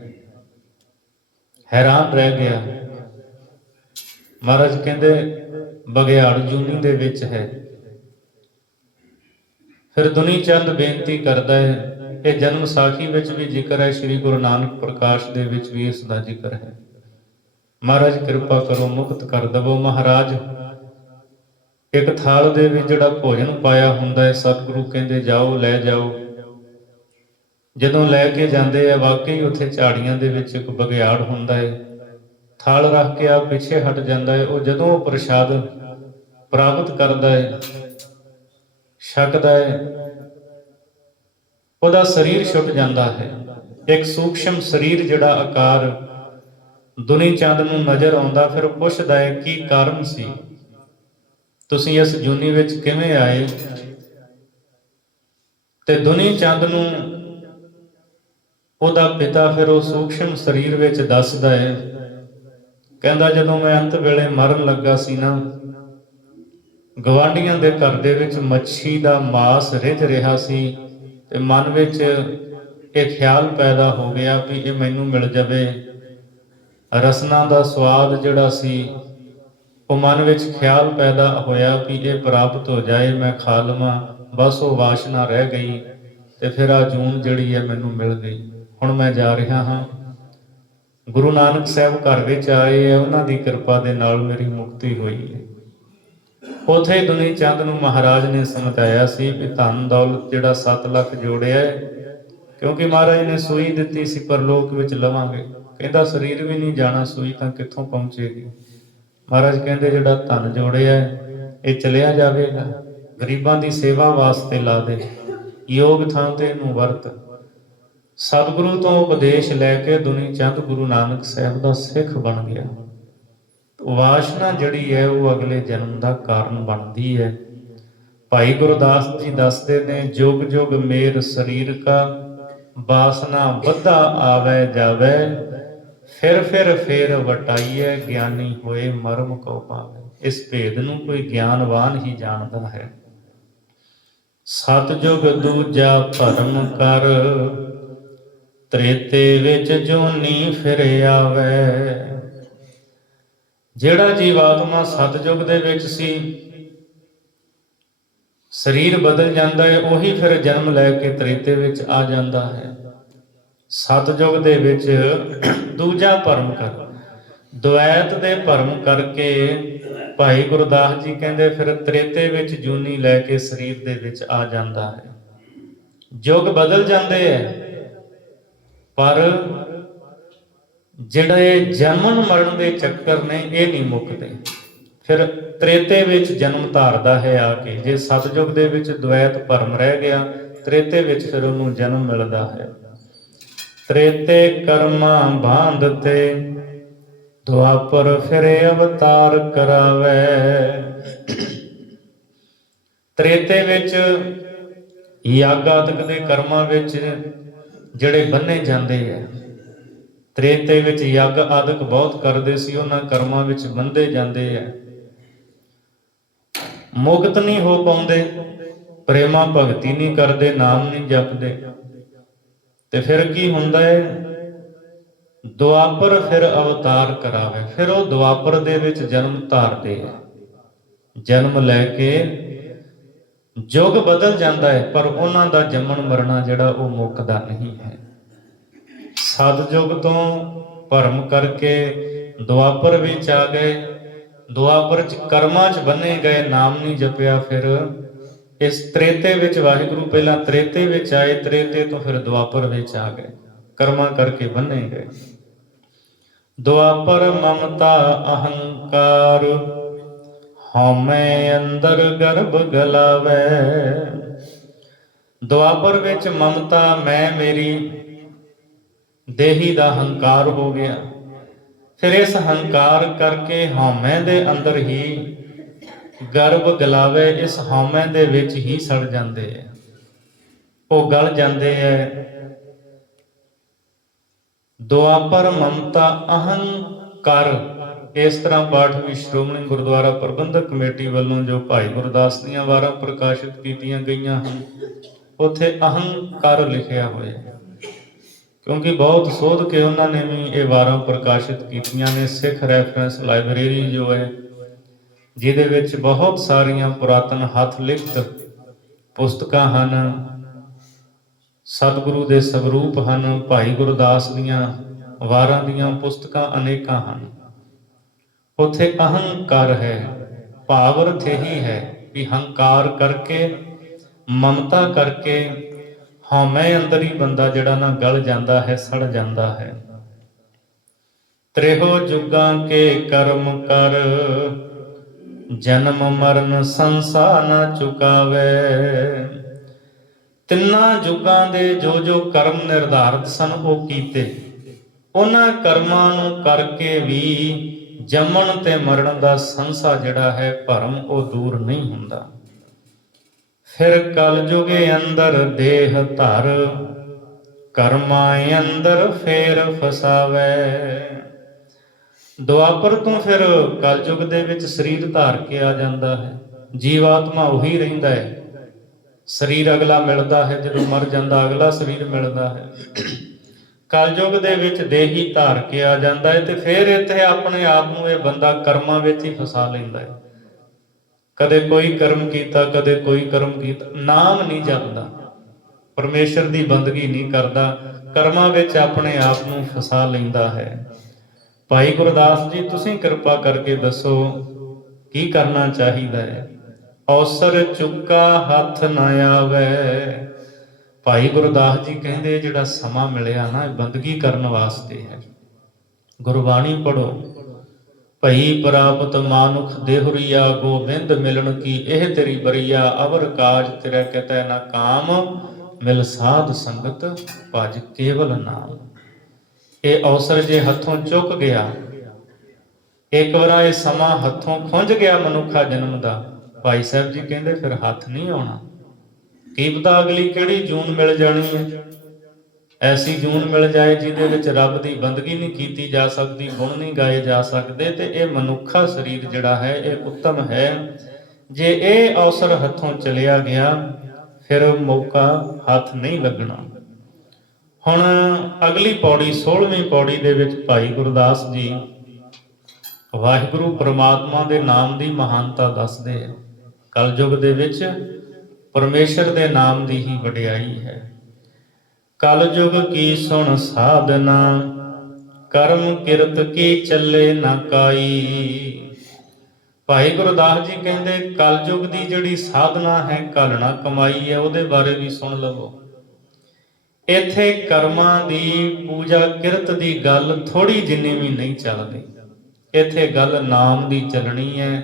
ਹੈਰਾਨ ਰਹਿ ਗਿਆ। ਮਹਾਰਾਜ ਕਹਿੰਦੇ, ਬਘਿਆੜ ਜੂਨੀ ਦੇ ਵਿੱਚ ਹੈ। ਫਿਰ ਦੁਨੀ ਚੰਦ ਬੇਨਤੀ ਕਰਦਾ ਹੈ, ਇਹ ਜਨਮ ਸਾਖੀ ਵਿੱਚ ਵੀ ਜ਼ਿਕਰ ਹੈ, ਸ੍ਰੀ ਗੁਰੂ ਨਾਨਕ ਪ੍ਰਕਾਸ਼ ਦੇ ਵਿੱਚ ਵੀ ਇਸ ਦਾ ਜ਼ਿਕਰ ਹੈ। ਮਹਾਰਾਜ ਕਿਰਪਾ ਕਰੋ, ਮੁਕਤ ਕਰ ਦਵੋ। ਮਹਾਰਾਜ ਇੱਕ ਥਾਲ ਦੇ ਵਿੱਚ ਜਿਹੜਾ ਭੋਜਨ ਪਾਇਆ ਹੁੰਦਾ ਹੈ, ਸਤਿਗੁਰੂ ਕਹਿੰਦੇ ਜਾਓ, ਲੈ ਜਾਓ। ਜਦੋਂ ਲੈ ਕੇ ਜਾਂਦੇ ਆ, ਵਾਕਈ ਉੱਥੇ ਝਾੜੀਆਂ ਦੇ ਵਿੱਚ ਇੱਕ ਬਘਿਆੜ ਹੁੰਦਾ ਹੈ। ਥਾਲ ਰੱਖ ਕੇ ਆਪ ਪਿੱਛੇ ਹਟ ਜਾਂਦਾ ਹੈ। ਉਹ ਜਦੋਂ ਉਹ ਪ੍ਰਸ਼ਾਦ ਪ੍ਰਾਪਤ ਕਰਦਾ ਹੈ, ਛਕਦਾ ਹੈ, ਉਹਦਾ ਸਰੀਰ ਛੁੱਟ ਜਾਂਦਾ ਹੈ। ਇੱਕ ਸੂਖਸ਼ਮ ਸਰੀਰ ਜਿਹੜਾ ਆਕਾਰ ਦੁਨੀ ਚੰਦ ਨੂੰ ਨਜ਼ਰ ਆਉਂਦਾ। ਫਿਰ ਉਹ ਪੁੱਛਦਾ ਹੈ, ਕੀ ਕਾਰਨ ਸੀ, ਤੁਸੀਂ ਇਸ ਜੂਨੀ ਵਿੱਚ ਕਿਵੇਂ ਆਏ? ਤੇ ਦੁਨੀ ਚੰਦ ਨੂੰ ਉਹਦਾ ਪਿਤਾ ਫਿਰ ਉਹ ਸੂਖਸ਼ਮ ਸਰੀਰ ਵਿੱਚ ਦੱਸਦਾ ਹੈ। ਕਹਿੰਦਾ, ਜਦੋਂ ਮੈਂ ਅੰਤ ਵੇਲੇ ਮਰਨ ਲੱਗਾ ਸੀ ਨਾ, ਗਵਾਂਢੀਆਂ ਦੇ ਘਰ ਦੇ ਵਿੱਚ ਮੱਛੀ ਦਾ ਮਾਸ ਰਿੱਝ ਰਿਹਾ ਸੀ, ਤੇ ਮਨ ਵਿੱਚ ਇਹ ਖਿਆਲ ਪੈਦਾ ਹੋ ਗਿਆ ਵੀ ਇਹ ਮੈਨੂੰ ਮਿਲ ਜਾਵੇ। ਰਸਨਾ ਦਾ ਸਵਾਦ ਜਿਹੜਾ ਸੀ, ਉਹ ਮਨ ਵਿੱਚ ਖਿਆਲ ਪੈਦਾ ਹੋਇਆ ਵੀ ਇਹ ਪ੍ਰਾਪਤ ਹੋ ਜਾਏ, ਮੈਂ ਖਾ ਲਵਾਂ। ਬਸ ਉਹ ਵਾਸ਼ਨਾ ਰਹਿ ਗਈ, ਤੇ ਫਿਰ ਆ ਜੂਨ ਜਿਹੜੀ ਹੈ ਮੈਨੂੰ ਮਿਲ ਗਈ। ਹੁਣ ਮੈਂ ਜਾ ਰਿਹਾ ਹਾਂ। ਗੁਰੂ ਨਾਨਕ ਸਾਹਿਬ ਘਰ ਵਿੱਚ ਆਏ ਹੈ, ਉਹਨਾਂ ਦੀ ਕਿਰਪਾ ਦੇ ਨਾਲ ਮੇਰੀ ਮੁਕਤੀ ਹੋਈ ਹੈ। ਉਥੇ ਦੁਨੀ ਚੰਦ ਨੂੰ ਮਹਾਰਾਜ ਨੇ ਸਮਝਾਇਆ ਸੀ ਵੀ ਧਨ ਦੌਲਤ ਜਿਹੜਾ 7 ਲੱਖ ਜੋੜਿਆ ਹੈ, ਕਿਉਂਕਿ ਮਹਾਰਾਜ ਨੇ ਸੂਈ ਦਿੱਤੀ ਸੀ ਪਰਲੋਕ ਵਿੱਚ ਲਵਾਂਗੇ। ਕਹਿੰਦਾ, ਸਰੀਰ ਵੀ ਨਹੀਂ ਜਾਣਾ, ਸੂਈ ਤਾਂ ਕਿੱਥੋਂ ਪਹੁੰਚੇਗੀ। ਮਹਾਰਾਜ ਕਹਿੰਦੇ, ਜਿਹੜਾ ਧਨ ਜੋੜਿਆ ਇਹ ਚਲਿਆ ਜਾਵੇਗਾ, ਗਰੀਬਾਂ ਦੀ ਸੇਵਾ ਵਾਸਤੇ ਲਾ ਦੇ, ਯੋਗ ਥਾਂ ਤੇ ਇਹਨੂੰ ਵਰਤ। ਸਤਿਗੁਰੂ ਤੋਂ ਉਪਦੇਸ਼ ਲੈ ਕੇ ਦੁਨੀ ਚੰਦ ਗੁਰੂ ਨਾਨਕ ਸਾਹਿਬ ਦਾ ਸਿੱਖ ਬਣ ਗਿਆ। ਵਾਸ਼ਨਾ ਜਿਹੜੀ ਹੈ ਉਹ ਅਗਲੇ ਜਨਮ ਦਾ ਕਾਰਨ ਬਣਦੀ ਹੈ। ਭਾਈ ਗੁਰਦਾਸ ਜੀ ਦੱਸਦੇ ਨੇ, ਜੁਗ ਜੁਗ ਮੇਰ ਸਰੀਰ ਕਾ, ਵਾਸਨਾ ਵੱਧਾ ਆਵੇ ਜਾਵੇ, ਫਿਰ ਫੇਰ ਵਟਾਈਐ, ਗਿਆਨੀ ਹੋਏ ਮਰਮ ਕੋ ਪਾਵੇ। ਇਸ ਭੇਦ ਨੂੰ ਕੋਈ ਗਿਆਨਵਾਨ ਹੀ ਜਾਣਦਾ ਹੈ। ਸਤਿਜੁਗ ਦੂਜਾ ਭਰਮ ਕਰ, ਤ੍ਰੇਤੇ ਵਿੱਚ ਜੋਨੀ ਫਿਰ ਆਵੇ। ਜਿਹੜਾ ਜੀਵਾਤਮਾ ਸਤਿਜੁਗ ਦੇ ਵਿੱਚ ਸੀ, ਸਰੀਰ ਬਦਲ ਜਾਂਦਾ ਹੈ, ਉਹੀ ਫਿਰ ਜਨਮ ਲੈ ਕੇ ਤ੍ਰੇਤੇ ਵਿੱਚ ਆ ਜਾਂਦਾ ਹੈ। ਸਤਿਜੁਗ ਦੇ ਵਿੱਚ ਦੂਜਾ ਭਰਮ ਕਰ, ਦੁਐਤ ਦੇ ਭਰਮ ਕਰਕੇ ਭਾਈ ਗੁਰਦਾਸ ਜੀ ਕਹਿੰਦੇ ਫਿਰ ਤ੍ਰੇਤੇ ਵਿੱਚ ਜੂਨੀ ਲੈ ਕੇ ਸਰੀਰ ਦੇ ਵਿੱਚ ਆ ਜਾਂਦਾ ਹੈ। ਯੁੱਗ ਬਦਲ ਜਾਂਦੇ ਹੈ, ਪਰ ਜਿਹੜੇ ਜਨਮਨ ਮਰਨ ਦੇ ਚੱਕਰ ਨੇ ਇਹ ਨਹੀਂ ਮੁੱਕਦੇ। ਫਿਰ ਤ੍ਰੇਤੇ ਵਿੱਚ ਜਨਮ ਧਾਰਦਾ ਹੈ ਆ ਕੇ। ਜੇ ਸਤਿਯੁਗ ਦੇ ਵਿੱਚ ਦੁਐਤ ਭਰਮ ਰਹਿ ਗਿਆ, ਤ੍ਰੇਤੇ ਵਿੱਚ ਫਿਰ ਉਹਨੂੰ ਜਨਮ ਮਿਲਦਾ ਹੈ। ਤ੍ਰੇਤੇ ਕਰਮਾਂ ਬਾਂਧ ਤੇ, ਦੁਆਪਰ ਫਿਰ ਅਵਤਾਰ ਕਰਾਵੇ। ਤ੍ਰੇਤੇ ਵਿੱਚ ਯੱਗ ਆਦਿਕ ਦੇ ਕਰਮਾਂ ਵਿੱਚ ਜਿਹੜੇ ਬੰਨੇ ਜਾਂਦੇ ਹੈ, ਤ੍ਰੇਤੇ ਵਿੱਚ ਯੱਗ ਆਦਿਕ ਬਹੁਤ ਕਰਦੇ ਸੀ, ਉਹਨਾਂ ਕਰਮਾਂ ਵਿੱਚ ਬੰਦੇ ਜਾਂਦੇ ਹੈ, ਮੁਕਤ ਨਹੀਂ ਹੋ ਪਾਉਂਦੇ, ਪ੍ਰੇਮਾ ਭਗਤੀ ਨਹੀਂ ਕਰਦੇ, ਨਾਮ ਨਹੀਂ ਜਪਦੇ। ਤੇ ਫਿਰ ਕੀ ਹੁੰਦਾ ਹੈ? ਦੁਆਪਰ ਫਿਰ ਅਵਤਾਰ ਕਰਾਵੇ। ਫਿਰ ਉਹ ਦੁਆਪਰ ਦੇ ਵਿੱਚ ਜਨਮ ਧਾਰਦੇ ਹੈ। ਜਨਮ ਲੈ ਕੇ ਯੁੱਗ ਬਦਲ ਜਾਂਦਾ ਹੈ, ਪਰ ਉਹਨਾਂ ਦਾ ਜੰਮਣ ਮਰਨਾ ਜਿਹੜਾ ਉਹ ਮੁੱਕਦਾ ਨਹੀਂ ਹੈ। ਸਤਿਯੁਗ ਤੋਂ ਭਰਮ ਕਰਕੇ ਦੁਆਪਰ ਵਿੱਚ ਆ ਗਏ, ਦੁਆਪਰ ਚ ਕਰਮਾਂ ਚ ਬੰਨੇ ਗਏ, ਨਾਮ ਨਹੀਂ ਜਪਿਆ। ਫਿਰ ਇਸ ਤ੍ਰੇਤੇ ਵਿੱਚ ਵਾਹਿਗੁਰੂ ਪਹਿਲਾਂ ਤ੍ਰੇਤੇ ਵਿੱਚ ਆਏ, ਤ੍ਰੇਤੇ ਤੋਂ ਫਿਰ ਦੁਆਪਰ ਵਿੱਚ ਆ ਗਏ, ਕਰਮਾਂ ਕਰਕੇ ਬੰਨੇ ਗਏ। ਦੁਆਪਰ ਮਮਤਾ ਅਹੰਕਾਰ, ਹਉਮੈ ਅੰਦਰ ਗਰਭ ਗਲਾਵੇ। ਦੁਆਪਰ ਵਿੱਚ ਮਮਤਾ, ਮੈਂ ਮੇਰੀ ਦੇਹੀ ਦਾ ਹੰਕਾਰ ਹੋ ਗਿਆ। ਫਿਰ ਇਸ ਹੰਕਾਰ ਕਰਕੇ ਹਉਮੈ ਦੇ ਅੰਦਰ ਹੀ ਗਰਭ ਗਲਾਵੇ, ਇਸ ਹਉਮੈ ਦੇ ਵਿੱਚ ਹੀ ਸੜ ਜਾਂਦੇ ਹੈ, ਉਹ ਗਲ ਜਾਂਦੇ ਹੈ। ਦੁਆਪਰ ਮਮਤਾ ਅਹੰਕਾਰ, ਇਸ ਤਰ੍ਹਾਂ ਪਾਠ ਵੀ ਸ਼੍ਰੋਮਣੀ ਗੁਰਦੁਆਰਾ ਪ੍ਰਬੰਧਕ ਕਮੇਟੀ ਵੱਲੋਂ ਜੋ ਭਾਈ ਗੁਰਦਾਸ ਦੀਆਂ ਵਾਰਾਂ ਪ੍ਰਕਾਸ਼ਿਤ ਕੀਤੀਆਂ ਗਈਆਂ ਹਨ, ਉੱਥੇ ਅਹੰਕਾਰ ਲਿਖਿਆ ਹੋਇਆ ਹੈ, ਕਿਉਂਕਿ ਬਹੁਤ ਸੋਧ ਕੇ ਉਹਨਾਂ ਨੇ ਵੀ ਇਹ ਵਾਰਾਂ ਪ੍ਰਕਾਸ਼ਿਤ ਕੀਤੀਆਂ ਨੇ। ਸਿੱਖ ਰੈਫਰੈਂਸ ਲਾਇਬ੍ਰੇਰੀ ਜੋ ਹੈ, ਜਿਹਦੇ ਵਿੱਚ ਬਹੁਤ ਸਾਰੀਆਂ ਪੁਰਾਤਨ ਹੱਥ ਲਿਖਤ ਪੁਸਤਕਾਂ ਹਨ, ਸਤਿਗੁਰੂ ਦੇ ਸਵਰੂਪ ਹਨ, ਭਾਈ ਗੁਰਦਾਸ ਦੀਆਂ ਵਾਰਾਂ ਦੀਆਂ ਪੁਸਤਕਾਂ ਅਨੇਕਾਂ ਹਨ। ਉੱਥੇ ਅਹੰਕਾਰ ਹੈ, ਭਾਵ ਅਰਥ ਇਹੀ ਹੈ ਕਿ ਹੰਕਾਰ ਕਰਕੇ, ਮਮਤਾ ਕਰਕੇ ਹਉਮੈ ਅੰਦਰ ਹੀ ਬੰਦਾ ਜਿਹੜਾ ਨਾ ਗਲ ਜਾਂਦਾ ਹੈ, ਸੜ ਜਾਂਦਾ ਹੈ। ਤ੍ਰਿਹੋ ਜੁਗਾਂ ਕੇ ਕਰਮ ਕਰ, ਜਨਮ ਮਰਨ ਸੰਸਾਰ ਨਾ ਚੁਕਾਵੇ। ਤਿੰਨਾਂ ਯੁੱਗਾਂ ਦੇ ਜੋ ਜੋ ਕਰਮ ਨਿਰਧਾਰਤ ਸਨ ਉਹ ਕੀਤੇ, ਉਹਨਾਂ ਕਰਮਾਂ ਨੂੰ ਕਰਕੇ ਵੀ ਜੰਮਣ ਤੇ ਮਰਨ ਦਾ ਸੰਸਾ ਜਿਹੜਾ ਹੈ ਭਰਮ, ਉਹ ਦੂਰ ਨਹੀਂ ਹੁੰਦਾ। ਫਿਰ ਕਲ ਯੁਗੇ ਅੰਦਰ ਦੇਹ ਧਰ, ਕਰਮਾਂ ਅੰਦਰ ਫੇਰ ਫਸਾਵੇ। ਦੁਆਪਰ ਤੋਂ ਫਿਰ ਕਲਯੁਗ ਦੇ ਵਿੱਚ ਸਰੀਰ ਧਾਰ ਕੇ ਆ ਜਾਂਦਾ ਹੈ। ਜੀਵਾਤਮਾ ਉਹੀ ਰਹਿੰਦਾ ਹੈ, ਸਰੀਰ ਅਗਲਾ ਮਿਲਦਾ ਹੈ, ਜਦੋਂ ਮਰ ਜਾਂਦਾ ਅਗਲਾ ਸਰੀਰ ਮਿਲਦਾ ਹੈ। ਕਲਯੁਗ ਦੇ ਵਿੱਚ ਦੇਹੀ ਧਾਰ ਕੇ ਆ ਜਾਂਦਾ ਹੈ, ਤੇ ਫਿਰ ਇੱਥੇ ਆਪਣੇ ਆਪ ਨੂੰ ਇਹ ਬੰਦਾ ਕਰਮਾਂ ਵਿੱਚ ਹੀ ਫਸਾ ਲੈਂਦਾ ਹੈ। ਕਦੇ ਕੋਈ ਕਰਮ ਕੀਤਾ, ਕਦੇ ਕੋਈ ਕਰਮ ਕੀਤਾ, ਨਾਮ ਨਹੀਂ ਜਪਦਾ, ਪਰਮੇਸ਼ਰ ਦੀ ਬੰਦਗੀ ਨਹੀਂ ਕਰਦਾ, ਕਰਮਾਂ ਵਿੱਚ ਆਪਣੇ ਆਪ ਨੂੰ ਫਸਾ ਲੈਂਦਾ ਹੈ। ਭਾਈ ਗੁਰਦਾਸ ਜੀ, ਤੁਸੀਂ ਕਿਰਪਾ ਕਰਕੇ ਦੱਸੋ ਕੀ ਕਰਨਾ ਚਾਹੀਦਾ ਹੈ? ਅਵਸਰ ਚੁੱਕਾ ਹੱਥ ਨਾ ਆਵੇ। ਭਾਈ ਗੁਰਦਾਸ ਜੀ ਕਹਿੰਦੇ ਜਿਹੜਾ ਸਮਾਂ ਮਿਲਿਆ ਨਾ, ਇਹ ਬੰਦਗੀ ਕਰਨ ਵਾਸਤੇ ਹੈ। ਗੁਰਬਾਣੀ ਪੜੋ। ਭਈ ਪ੍ਰਾਪਤ ਮਾਨੁਖ ਦੇਹੁਰੀਆ, ਗੋਬਿੰਦ ਮਿਲਣ ਕੀ ਇਹ ਤੇਰੀ ਬਰੀਆ। ਅਵਰ ਕਾਜ ਤੇਰਾ ਕਹਿਤਾ ਨਾ ਕਾਮ, ਮਿਲ ਸਾਧ ਸੰਗਤ ਭਜ ਕੇਵਲ ਨਾਮ। ਇਹ ਅਵਸਰ ਜੇ ਹੱਥੋਂ ਚੁੱਕ ਗਿਆ, ਇੱਕ ਵਾਰ ਇਹ ਸਮਾਂ ਹੱਥੋਂ ਖੁੰਝ ਗਿਆ ਮਨੁੱਖਾ ਜਨਮ ਦਾ, ਭਾਈ ਸਾਹਿਬ ਜੀ ਕਹਿੰਦੇ ਫਿਰ ਹੱਥ ਨਹੀਂ ਆਉਣਾ। ਕੀ ਪਤਾ ਅਗਲੀ ਕਿਹੜੀ ਜੂਨ ਮਿਲ ਜਾਣੀ ਹੈ, ਐਸੀ ਜੂਨ ਮਿਲ ਜਾਏ ਜਿਹਦੇ ਵਿੱਚ ਰੱਬ ਦੀ ਬੰਦਗੀ ਨਹੀਂ ਕੀਤੀ ਜਾ ਸਕਦੀ, ਗੁਣ ਨਹੀਂ ਗਾਏ ਜਾ ਸਕਦੇ। ਤੇ ਇਹ ਮਨੁੱਖਾ ਸਰੀਰ ਜਿਹੜਾ ਹੈ ਇਹ ਉੱਤਮ ਹੈ। ਜੇ ਇਹ ਅਵਸਰ ਹੱਥੋਂ ਚਲਿਆ ਗਿਆ ਫਿਰ ਮੌਕਾ ਹੱਥ ਨਹੀਂ ਲੱਗਣਾ। ਹੁਣ ਅਗਲੀ ਪੌੜੀ 16ਵੀਂ ਪੌੜੀ ਦੇ ਵਿੱਚ ਭਾਈ ਗੁਰਦਾਸ ਜੀ ਵਾਹਿਗੁਰੂ ਪ੍ਰਮਾਤਮਾ ਦੇ ਨਾਮ ਦੀ ਮਹਾਨਤਾ ਦੱਸਦੇ ਆ। ਕਲਯੁਗ ਦੇ ਵਿੱਚ ਪਰਮੇਸ਼ਰ ਦੇ ਨਾਮ ਦੀ ਹੀ ਵਡਿਆਈ ਹੈ। ਕਲਯੁਗ ਕੀ ਸੁਣ ਸਾਧਨਾ, ਕਰਮ ਕਿਰਤ ਕੀ ਚੱਲੇ ਨਾ ਕਾਈ। ਭਾਈ ਗੁਰਦਾਸ ਜੀ ਕਹਿੰਦੇ ਕਲਯੁਗ ਦੀ ਜਿਹੜੀ ਸਾਧਨਾ ਹੈ, ਘਾਲਣਾ ਕਮਾਈ ਹੈ, ਉਹਦੇ ਬਾਰੇ ਵੀ ਸੁਣ ਲਵੋ। ਇੱਥੇ ਕਰਮਾਂ ਦੀ ਪੂਜਾ ਕਿਰਤ ਦੀ ਗੱਲ ਥੋੜੀ ਜਿੰਨੀ ਵੀ ਨਹੀਂ ਚੱਲਦੀ, ਇੱਥੇ ਗੱਲ ਨਾਮ ਦੀ ਚੱਲਣੀ ਹੈ।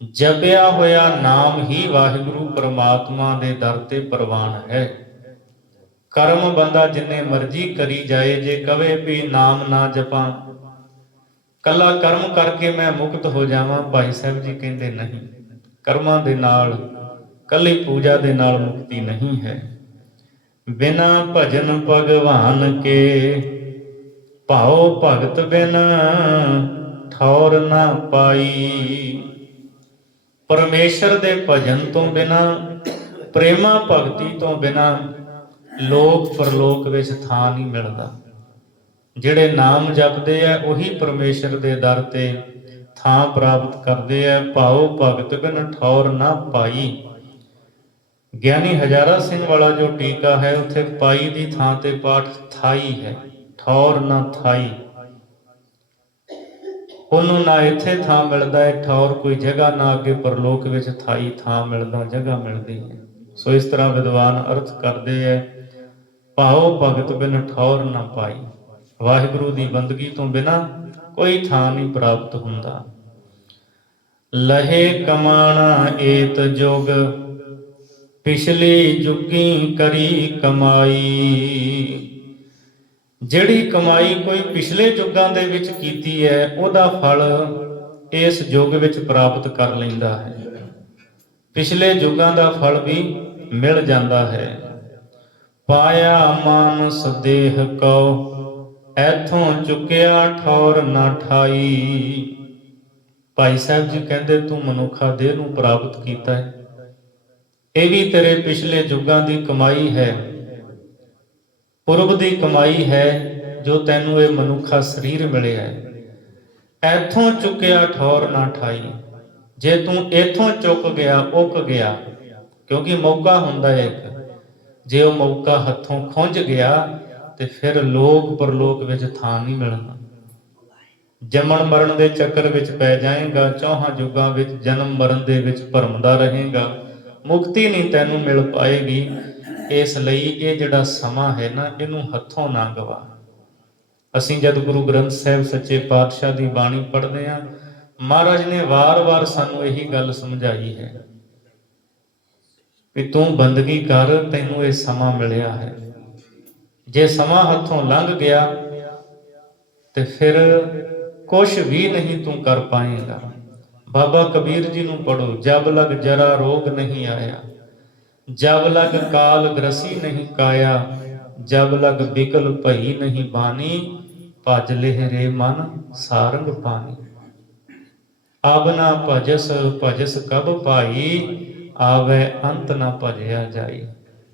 ਜਪਿਆ ਹੋਇਆ ਨਾਮ ਹੀ ਵਾਹਿਗੁਰੂ ਪ੍ਰਮਾਤਮਾ ਦੇ ਦਰ ਤੇ ਪ੍ਰਵਾਨ ਹੈ। ਕਰਮ ਬੰਦਾ ਜਿੰਨੇ ਮਰਜ਼ੀ ਕਰੀ ਜਾਏ, ਜੇ ਕਵੇ ਵੀ ਨਾਮ ਨਾ ਜਪਾਂ, ਕੱਲਾ ਕਰਮ ਕਰਕੇ ਮੈਂ ਮੁਕਤ ਹੋ ਜਾਵਾਂ, ਭਾਈ ਸਾਹਿਬ ਜੀ ਕਹਿੰਦੇ ਨਹੀਂ। ਕਰਮਾਂ ਦੇ ਨਾਲ, ਕੱਲੀ ਪੂਜਾ ਦੇ ਨਾਲ ਮੁਕਤੀ ਨਹੀਂ ਹੈ। ਬਿਨਾ ਭਜਨ ਭਗਵਾਨ ਕੇ, ਭਾਉ ਭਗਤ ਬਿਨ ਠੌਰ ਨਾ ਪਾਈ। ਪਰਮੇਸ਼ਰ ਦੇ ਭਜਨ ਤੋਂ ਬਿਨਾ, ਪ੍ਰੇਮਾ ਭਗਤੀ ਤੋਂ ਬਿਨਾ ਲੋਕ ਪਰਲੋਕ ਵਿੱਚ ਥਾਂ ਨਹੀਂ ਮਿਲਦਾ। ਜਿਹੜੇ ਨਾਮ ਜਪਦੇ ਆ ਉਹੀ ਪਰਮੇਸ਼ਰ ਦੇ ਦਰ ਤੇ ਥਾਂ ਪ੍ਰਾਪਤ ਕਰਦੇ ਆ। ਭਾਉ ਭਗਤ ਬਿਨ ਠੌਰ ਨਾ ਪਾਈ। ਗਿਆਨੀ ਹਜ਼ਾਰਾ ਸਿੰਘ ਵਾਲਾ ਜੋ ਟੀਕਾ ਹੈ, ਉੱਥੇ ਪਾਈ ਦੀ ਥਾਂ ਤੇ ਪਾਠ ਥਾਈ ਹੈ, ਠੌਰ ਨਾ ਥਾਈ। ਉਹਨੂੰ ਨਾ ਇੱਥੇ ਥਾਂ ਮਿਲਦਾ ਹੈ ਠੌਰ, ਕੋਈ ਜਗ੍ਹਾ ਨਾ ਅੱਗੇ ਪਰਲੋਕ ਵਿੱਚ ਥਾਈ ਥਾਂ ਮਿਲਦਾ, ਜਗ੍ਹਾ ਮਿਲਦੀ ਹੈ। ਸੋ ਇਸ ਤਰ੍ਹਾਂ ਵਿਦਵਾਨ ਅਰਥ ਕਰਦੇ ਹੈ, ਭਾਉ ਭਗਤ ਬਿਨ ਠੌਰ ਨਾ ਪਾਈ। ਵਾਹਿਗੁਰੂ ਦੀ ਬੰਦਗੀ ਤੋਂ ਬਿਨਾ ਕੋਈ ਥਾਂ ਨਹੀਂ ਪ੍ਰਾਪਤ ਹੁੰਦਾ। ਲਹੇ ਕਮਾਣਾ ਏਤ ਜੁਗ, ਪਿਛਲੀ ਜੁਗੀ ਕਰੀ ਕਮਾਈ। ਜਿਹੜੀ ਕਮਾਈ ਕੋਈ ਪਿਛਲੇ ਯੁੱਗਾਂ ਦੇ ਵਿੱਚ ਕੀਤੀ ਹੈ, ਉਹਦਾ ਫਲ ਇਸ ਯੁੱਗ ਵਿੱਚ ਪ੍ਰਾਪਤ ਕਰ ਲੈਂਦਾ ਹੈ। ਪਿਛਲੇ ਯੁੱਗਾਂ ਦਾ ਫਲ ਵੀ ਮਿਲ ਜਾਂਦਾ ਹੈ। ਪਾਇਆ ਮਾਨਸ ਦੇਹ ਕਉ, ਐਥੋਂ ਚੁੱਕਿਆ ਠੌਰ ਨਾ ਠਾਈ। ਭਾਈ ਸਾਹਿਬ ਜੀ ਕਹਿੰਦੇ ਤੂੰ ਮਨੁੱਖਾ ਦੇਹ ਨੂੰ ਪ੍ਰਾਪਤ ਕੀਤਾ ਹੈ, ਇਹ ਵੀ ਤੇਰੇ ਪਿਛਲੇ ਯੁੱਗਾਂ ਦੀ ਕਮਾਈ ਹੈ, ਪੁਰਬ ਦੀ ਕਮਾਈ ਹੈ, ਜੋ ਤੈਨੂੰ ਇਹ ਮਨੁੱਖਾ ਸਰੀਰ ਮਿਲਿਆ ਹੈ। ਐਥੋਂ ਚੁੱਕਿਆ ਠੌਰ ਨਾ ਠਾਈ। ਜੇ ਤੂੰ ਇੱਥੋਂ ਚੁੱਕ ਗਿਆ, ਉੱਕ ਗਿਆ, ਕਿਉਂਕਿ ਮੌਕਾ ਹੁੰਦਾ ਹੈ ਇੱਕ, ਜੇ ਉਹ ਮੌਕਾ ਹੱਥੋਂ ਖੁੰਝ ਗਿਆ ਤੇ ਫਿਰ ਲੋਕ ਪਰਲੋਕ ਵਿੱਚ ਥਾਂ ਨਹੀਂ ਮਿਲਣਾ। ਜੰਮਣ ਮਰਨ ਦੇ ਚੱਕਰ ਵਿੱਚ ਪੈ ਜਾਏਗਾ, ਚੌਹਾਂ ਯੁੱਗਾਂ ਵਿੱਚ ਜਨਮ ਮਰਨ ਦੇ ਵਿੱਚ ਭਰਮਦਾ ਰਹੇਗਾ, ਮੁਕਤੀ ਨਹੀਂ ਤੈਨੂੰ ਮਿਲ ਪਾਏਗੀ। ਇਸ ਲਈ ਇਹ ਜਿਹੜਾ ਸਮਾਂ ਹੈ ਨਾ, ਇਹਨੂੰ ਹੱਥੋਂ ਨਾ ਗਵਾ। ਅਸੀਂ ਜਦ ਗੁਰੂ ਗ੍ਰੰਥ ਸਾਹਿਬ ਸੱਚੇ ਪਾਤਸ਼ਾਹ ਦੀ ਬਾਣੀ ਪੜ੍ਹਦੇ ਹਾਂ, ਮਹਾਰਾਜ ਨੇ ਵਾਰ-ਵਾਰ ਸਾਨੂੰ ਇਹੀ ਗੱਲ ਸਮਝਾਈ ਹੈ ਵੀ ਤੂੰ ਬੰਦਗੀ ਕਰ, ਤੈਨੂੰ ਇਹ ਸਮਾਂ ਮਿਲਿਆ ਹੈ। ਜੇ ਸਮਾਂ ਹੱਥੋਂ ਲੰਘ ਗਿਆ ਤੇ ਫਿਰ ਕੁਛ ਵੀ ਨਹੀਂ ਤੂੰ ਕਰ ਪਾਏਗਾ। ਬਾਬਾ ਕਬੀਰ ਜੀ ਨੂੰ ਪੜ੍ਹੋ, ਜਬ ਲਗ ਜਰਾ ਰੋਗ ਨਹੀਂ ਆਇਆ, ਜਬ ਲਗ ਕਾਲ ਗ੍ਰਸੀ ਨਹੀਂ ਕਾਇਆ, ਜਬ ਲਗ ਬਿਕਲ ਭਈ ਨਹੀਂ ਬਾਣੀ, ਭਜ ਲਿਹ ਰੇ ਮਨ ਸਾਰੰਗ ਪਾਣੀ। ਅਬ ਨਾ ਭਜਸ ਭਜਸ ਕਬ ਭਾਈ, ਆਵੇ ਅੰਤ ਨਾ ਭਜਿਆ ਜਾਈ।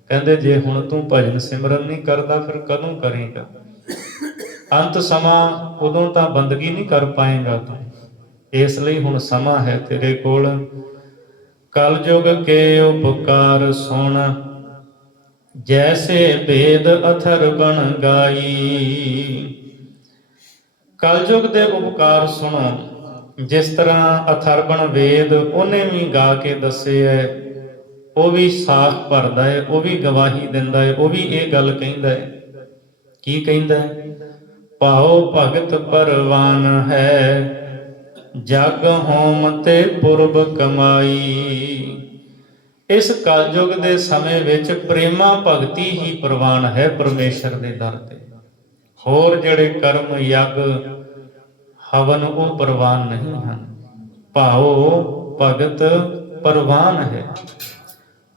ਕਹਿੰਦੇ ਜੇ ਹੁਣ ਤੂੰ ਭਜਨ ਸਿਮਰਨ ਨਹੀਂ ਕਰਦਾ ਫਿਰ ਕਦੋਂ ਕਰੇਗਾ? ਅੰਤ ਸਮਾਂ ਉਦੋਂ ਤਾਂ ਬੰਦਗੀ ਨਹੀਂ ਕਰ ਪਾਏਗਾ ਤੂੰ। ਇਸ ਲਈ ਹੁਣ ਸਮਾਂ ਹੈ ਤੇਰੇ ਕੋਲ। ਕਲਯੁਗ ਕੇ ਉਪਕਾਰ ਸੁਣ, ਜੈਸੇ ਭੇਦ ਅਥਰ ਬਣ ਗਾਈ। ਕਲਯੁਗ ਦੇ ਉਪਕਾਰ ਸੁਣੋ, ਜਿਸ ਤਰ੍ਹਾਂ ਅਥਰਬਣ ਵੇਦ ਉਹਨੇ ਵੀ ਗਾ ਕੇ ਦੱਸੇ ਹੈ, ਉਹ ਵੀ ਸਾਖ ਭਰਦਾ ਹੈ, ਉਹ ਵੀ ਗਵਾਹੀ ਦਿੰਦਾ ਹੈ, ਉਹ ਵੀ ਇਹ ਗੱਲ ਕਹਿੰਦਾ ਹੈ। ਕੀ ਕਹਿੰਦਾ ਹੈ? ਭਾਉ ਭਗਤ ਪਰਵਾਨ ਹੈ, ਜਗ ਹੋਮ ਤੇ ਪੁਰਬ ਕਮਾਈ। ਇਸ ਕਲਯੁਗ ਦੇ ਸਮੇਂ ਵਿੱਚ ਪ੍ਰੇਮਾ ਭਗਤੀ ਹੀ ਪ੍ਰਵਾਨ ਹੈ ਪਰਮੇਸ਼ਰ ਦੇ ਦਰ ਤੇ। ਹੋਰ ਜਿਹੜੇ ਕਰਮ ਯੱਗ ਹਵਨ ਉਹ ਪ੍ਰਵਾਨ ਨਹੀਂ ਹਨ। ਭਾਉ ਭਗਤ ਪ੍ਰਵਾਨ ਹੈ।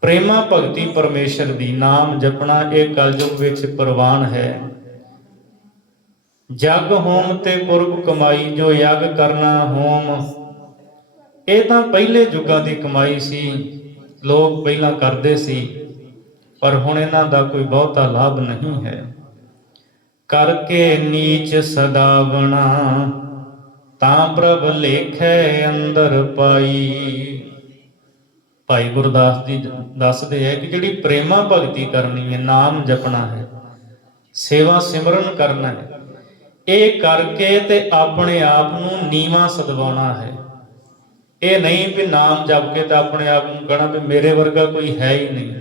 ਪ੍ਰੇਮਾ ਭਗਤੀ ਪਰਮੇਸ਼ਰ ਦੀ, ਨਾਮ ਜਪਣਾ ਇਹ ਕਲਯੁਗ ਵਿੱਚ ਪ੍ਰਵਾਨ ਹੈ। ਜਗ ਹੋਮ ਤੇ ਪੁਰਬ ਕਮਾਈ, ਜੋ ਯਗ ਕਰਨਾ ਹੋਮ, ਇਹ ਤਾਂ ਪਹਿਲੇ ਯੁੱਗਾਂ ਦੀ ਕਮਾਈ ਸੀ, ਲੋਕ ਪਹਿਲਾਂ ਕਰਦੇ ਸੀ, ਪਰ ਹੁਣ ਇਹਨਾਂ ਦਾ ਕੋਈ ਬਹੁਤਾ ਲਾਭ ਨਹੀਂ ਹੈ। ਕਰਕੇ ਨੀਚ ਸਦਾਵਣਾ, ਤਾਂ ਪ੍ਰਭ ਲੇਖੈ ਅੰਦਰ ਪਾਈ। ਭਾਈ ਗੁਰਦਾਸ ਜੀ ਦੱਸਦੇ ਹੈ ਕਿ ਜਿਹੜੀ ਪ੍ਰੇਮਾ ਭਗਤੀ ਕਰਨੀ ਹੈ, ਨਾਮ ਜਪਣਾ ਹੈ, ਸੇਵਾ ਸਿਮਰਨ ਕਰਨਾ ਹੈ, ਇਹ ਕਰਕੇ ਤੇ ਆਪਣੇ ਆਪ ਨੂੰ ਨੀਵਾਂ ਸਦਵਾਉਣਾ ਹੈ। ਇਹ ਨਹੀਂ ਵੀ ਨਾਮ ਜਪ ਕੇ ਤਾਂ ਆਪਣੇ ਆਪ ਨੂੰ ਕਹਿਣਾ ਵੀ ਮੇਰੇ ਵਰਗਾ ਕੋਈ ਹੈ ਹੀ ਨਹੀਂ,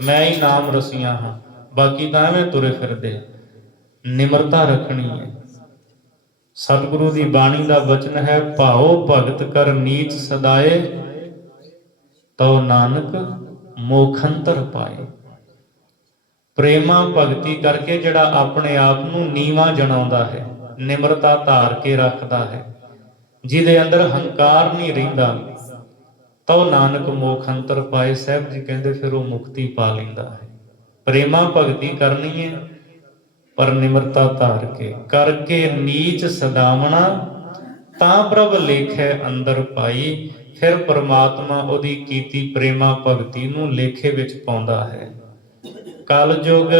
ਮੈਂ ਹੀ ਨਾਮ ਰਸੀਆਂ ਹਾਂ, ਬਾਕੀ ਤਾਂ ਐਵੇਂ ਤੁਰੇ ਫਿਰਦੇ। ਨਿਮਰਤਾ ਰੱਖਣੀ ਹੈ। ਸਤਿਗੁਰੂ ਦੀ ਬਾਣੀ ਦਾ ਬਚਨ ਹੈ, ਭਾਉ ਭਗਤ ਕਰ ਨੀਚ ਸਦਾਏ, ਤਉ ਨਾਨਕ ਮੋਖੰਤਰ ਪਾਏ। ਪ੍ਰੇਮਾ ਭਗਤੀ ਕਰਕੇ ਜਿਹੜਾ ਆਪਣੇ ਆਪ ਨੂੰ ਨੀਵਾਂ ਜਣਾਉਂਦਾ ਹੈ, ਨਿਮਰਤਾ ਧਾਰ ਕੇ ਰੱਖਦਾ ਹੈ, ਜਿਹਦੇ ਅੰਦਰ ਹੰਕਾਰ ਨਹੀਂ ਰਹਿੰਦਾ, ਤਉ ਨਾਨਕ ਮੋਖੰਤਰ ਪਾਏ। ਸਾਹਿਬ ਜੀ ਕਹਿੰਦੇ ਫਿਰ ਉਹ ਮੁਕਤੀ ਪਾ ਲੈਂਦਾ ਹੈ। ਪ੍ਰੇਮਾ ਭਗਤੀ ਕਰਨੀ ਹੈ, ਪਰ ਨਿਮਰਤਾ ਧਾਰ ਕੇ, ਕਰਕੇ ਨੀਚ ਸਦਾਵਣਾ, ਤਾਂ ਪ੍ਰਭ ਲੇਖੈ ਅੰਦਰ ਪਾਈ। ਫਿਰ ਪਰਮਾਤਮਾ ਉਹਦੀ ਕੀਤੀ ਪ੍ਰੇਮਾ ਭਗਤੀ ਨੂੰ ਲੇਖੇ ਵਿੱਚ ਪਾਉਂਦਾ ਹੈ। ਕਲਯੁਗ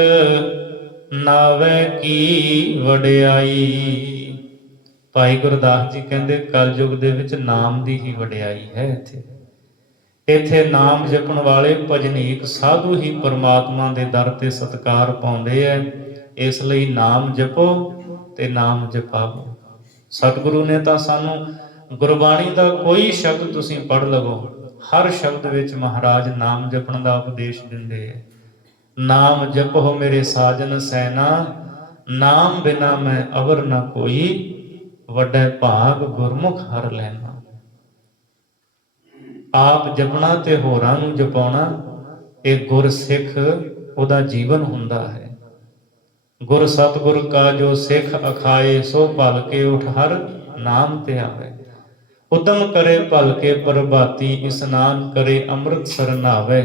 ਨਾਵੇ ਕੀ ਵਡਿਆਈ। ਭਾਈ ਗੁਰਦਾਸ ਜੀ ਕਹਿੰਦੇ ਕਲਯੁਗ ਦੇ ਵਿੱਚ ਨਾਮ ਦੀ ਹੀ ਵਡਿਆਈ ਹੈ। ਇੱਥੇ ਨਾਮ ਜਪਣ ਵਾਲੇ ਭਜਨੀਕ ਸਾਧੂ ਹੀ ਪਰਮਾਤਮਾ ਦੇ ਦਰ ਤੇ ਸਤਿਕਾਰ ਪਾਉਂਦੇ ਐ। ਇਸ ਲਈ ਨਾਮ ਜਪੋ ਤੇ ਨਾਮ ਜਪਾਵੋ। ਸਤਿਗੁਰੂ ਨੇ ਤਾਂ ਸਾਨੂੰ ਗੁਰਬਾਣੀ ਦਾ ਕੋਈ ਸ਼ਬਦ ਤੁਸੀਂ ਪੜ੍ਹ ਲਵੋ, ਹਰ ਸ਼ਬਦ ਵਿੱਚ ਮਹਾਰਾਜ ਨਾਮ ਜਪਣ ਦਾ ਉਪਦੇਸ਼ ਦਿੰਦੇ ਐ। ਨਾਮ ਜਪੋ ਮੇਰੇ ਸਾਜਨ ਸੈਨਾ, ਨਾਮ ਬਿਨਾ ਮੈਂ ਅਵਰ ਨਾ ਕੋਈ, ਵੱਡਾ ਭਾਗ ਗੁਰਮੁਖ ਹਰ ਲੈਣਾ। ਆਪ ਜਪਣਾ ਤੇ ਹੋਰਾਂ ਨੂੰ ਜਪਾਉਣਾ, ਇਹ ਗੁਰਸਿੱਖ ਉਹਦਾ ਜੀਵਨ ਹੁੰਦਾ ਹੈ। ਗੁਰ ਸਤਿਗੁਰ ਕਾ ਜੋ ਸਿੱਖ ਅਖਾਏ, ਸੋ ਭਲ ਕੇ ਉਠ ਹਰ ਨਾਮ ਤੇ ਆਵੇ। ਉਦਮ ਕਰੇ ਭਲ ਕੇ ਪ੍ਰਭਾਤੀ, ਇਸਨਾਨ ਕਰੇ ਅੰਮ੍ਰਿਤਸਰ ਨਹਾਵੇ।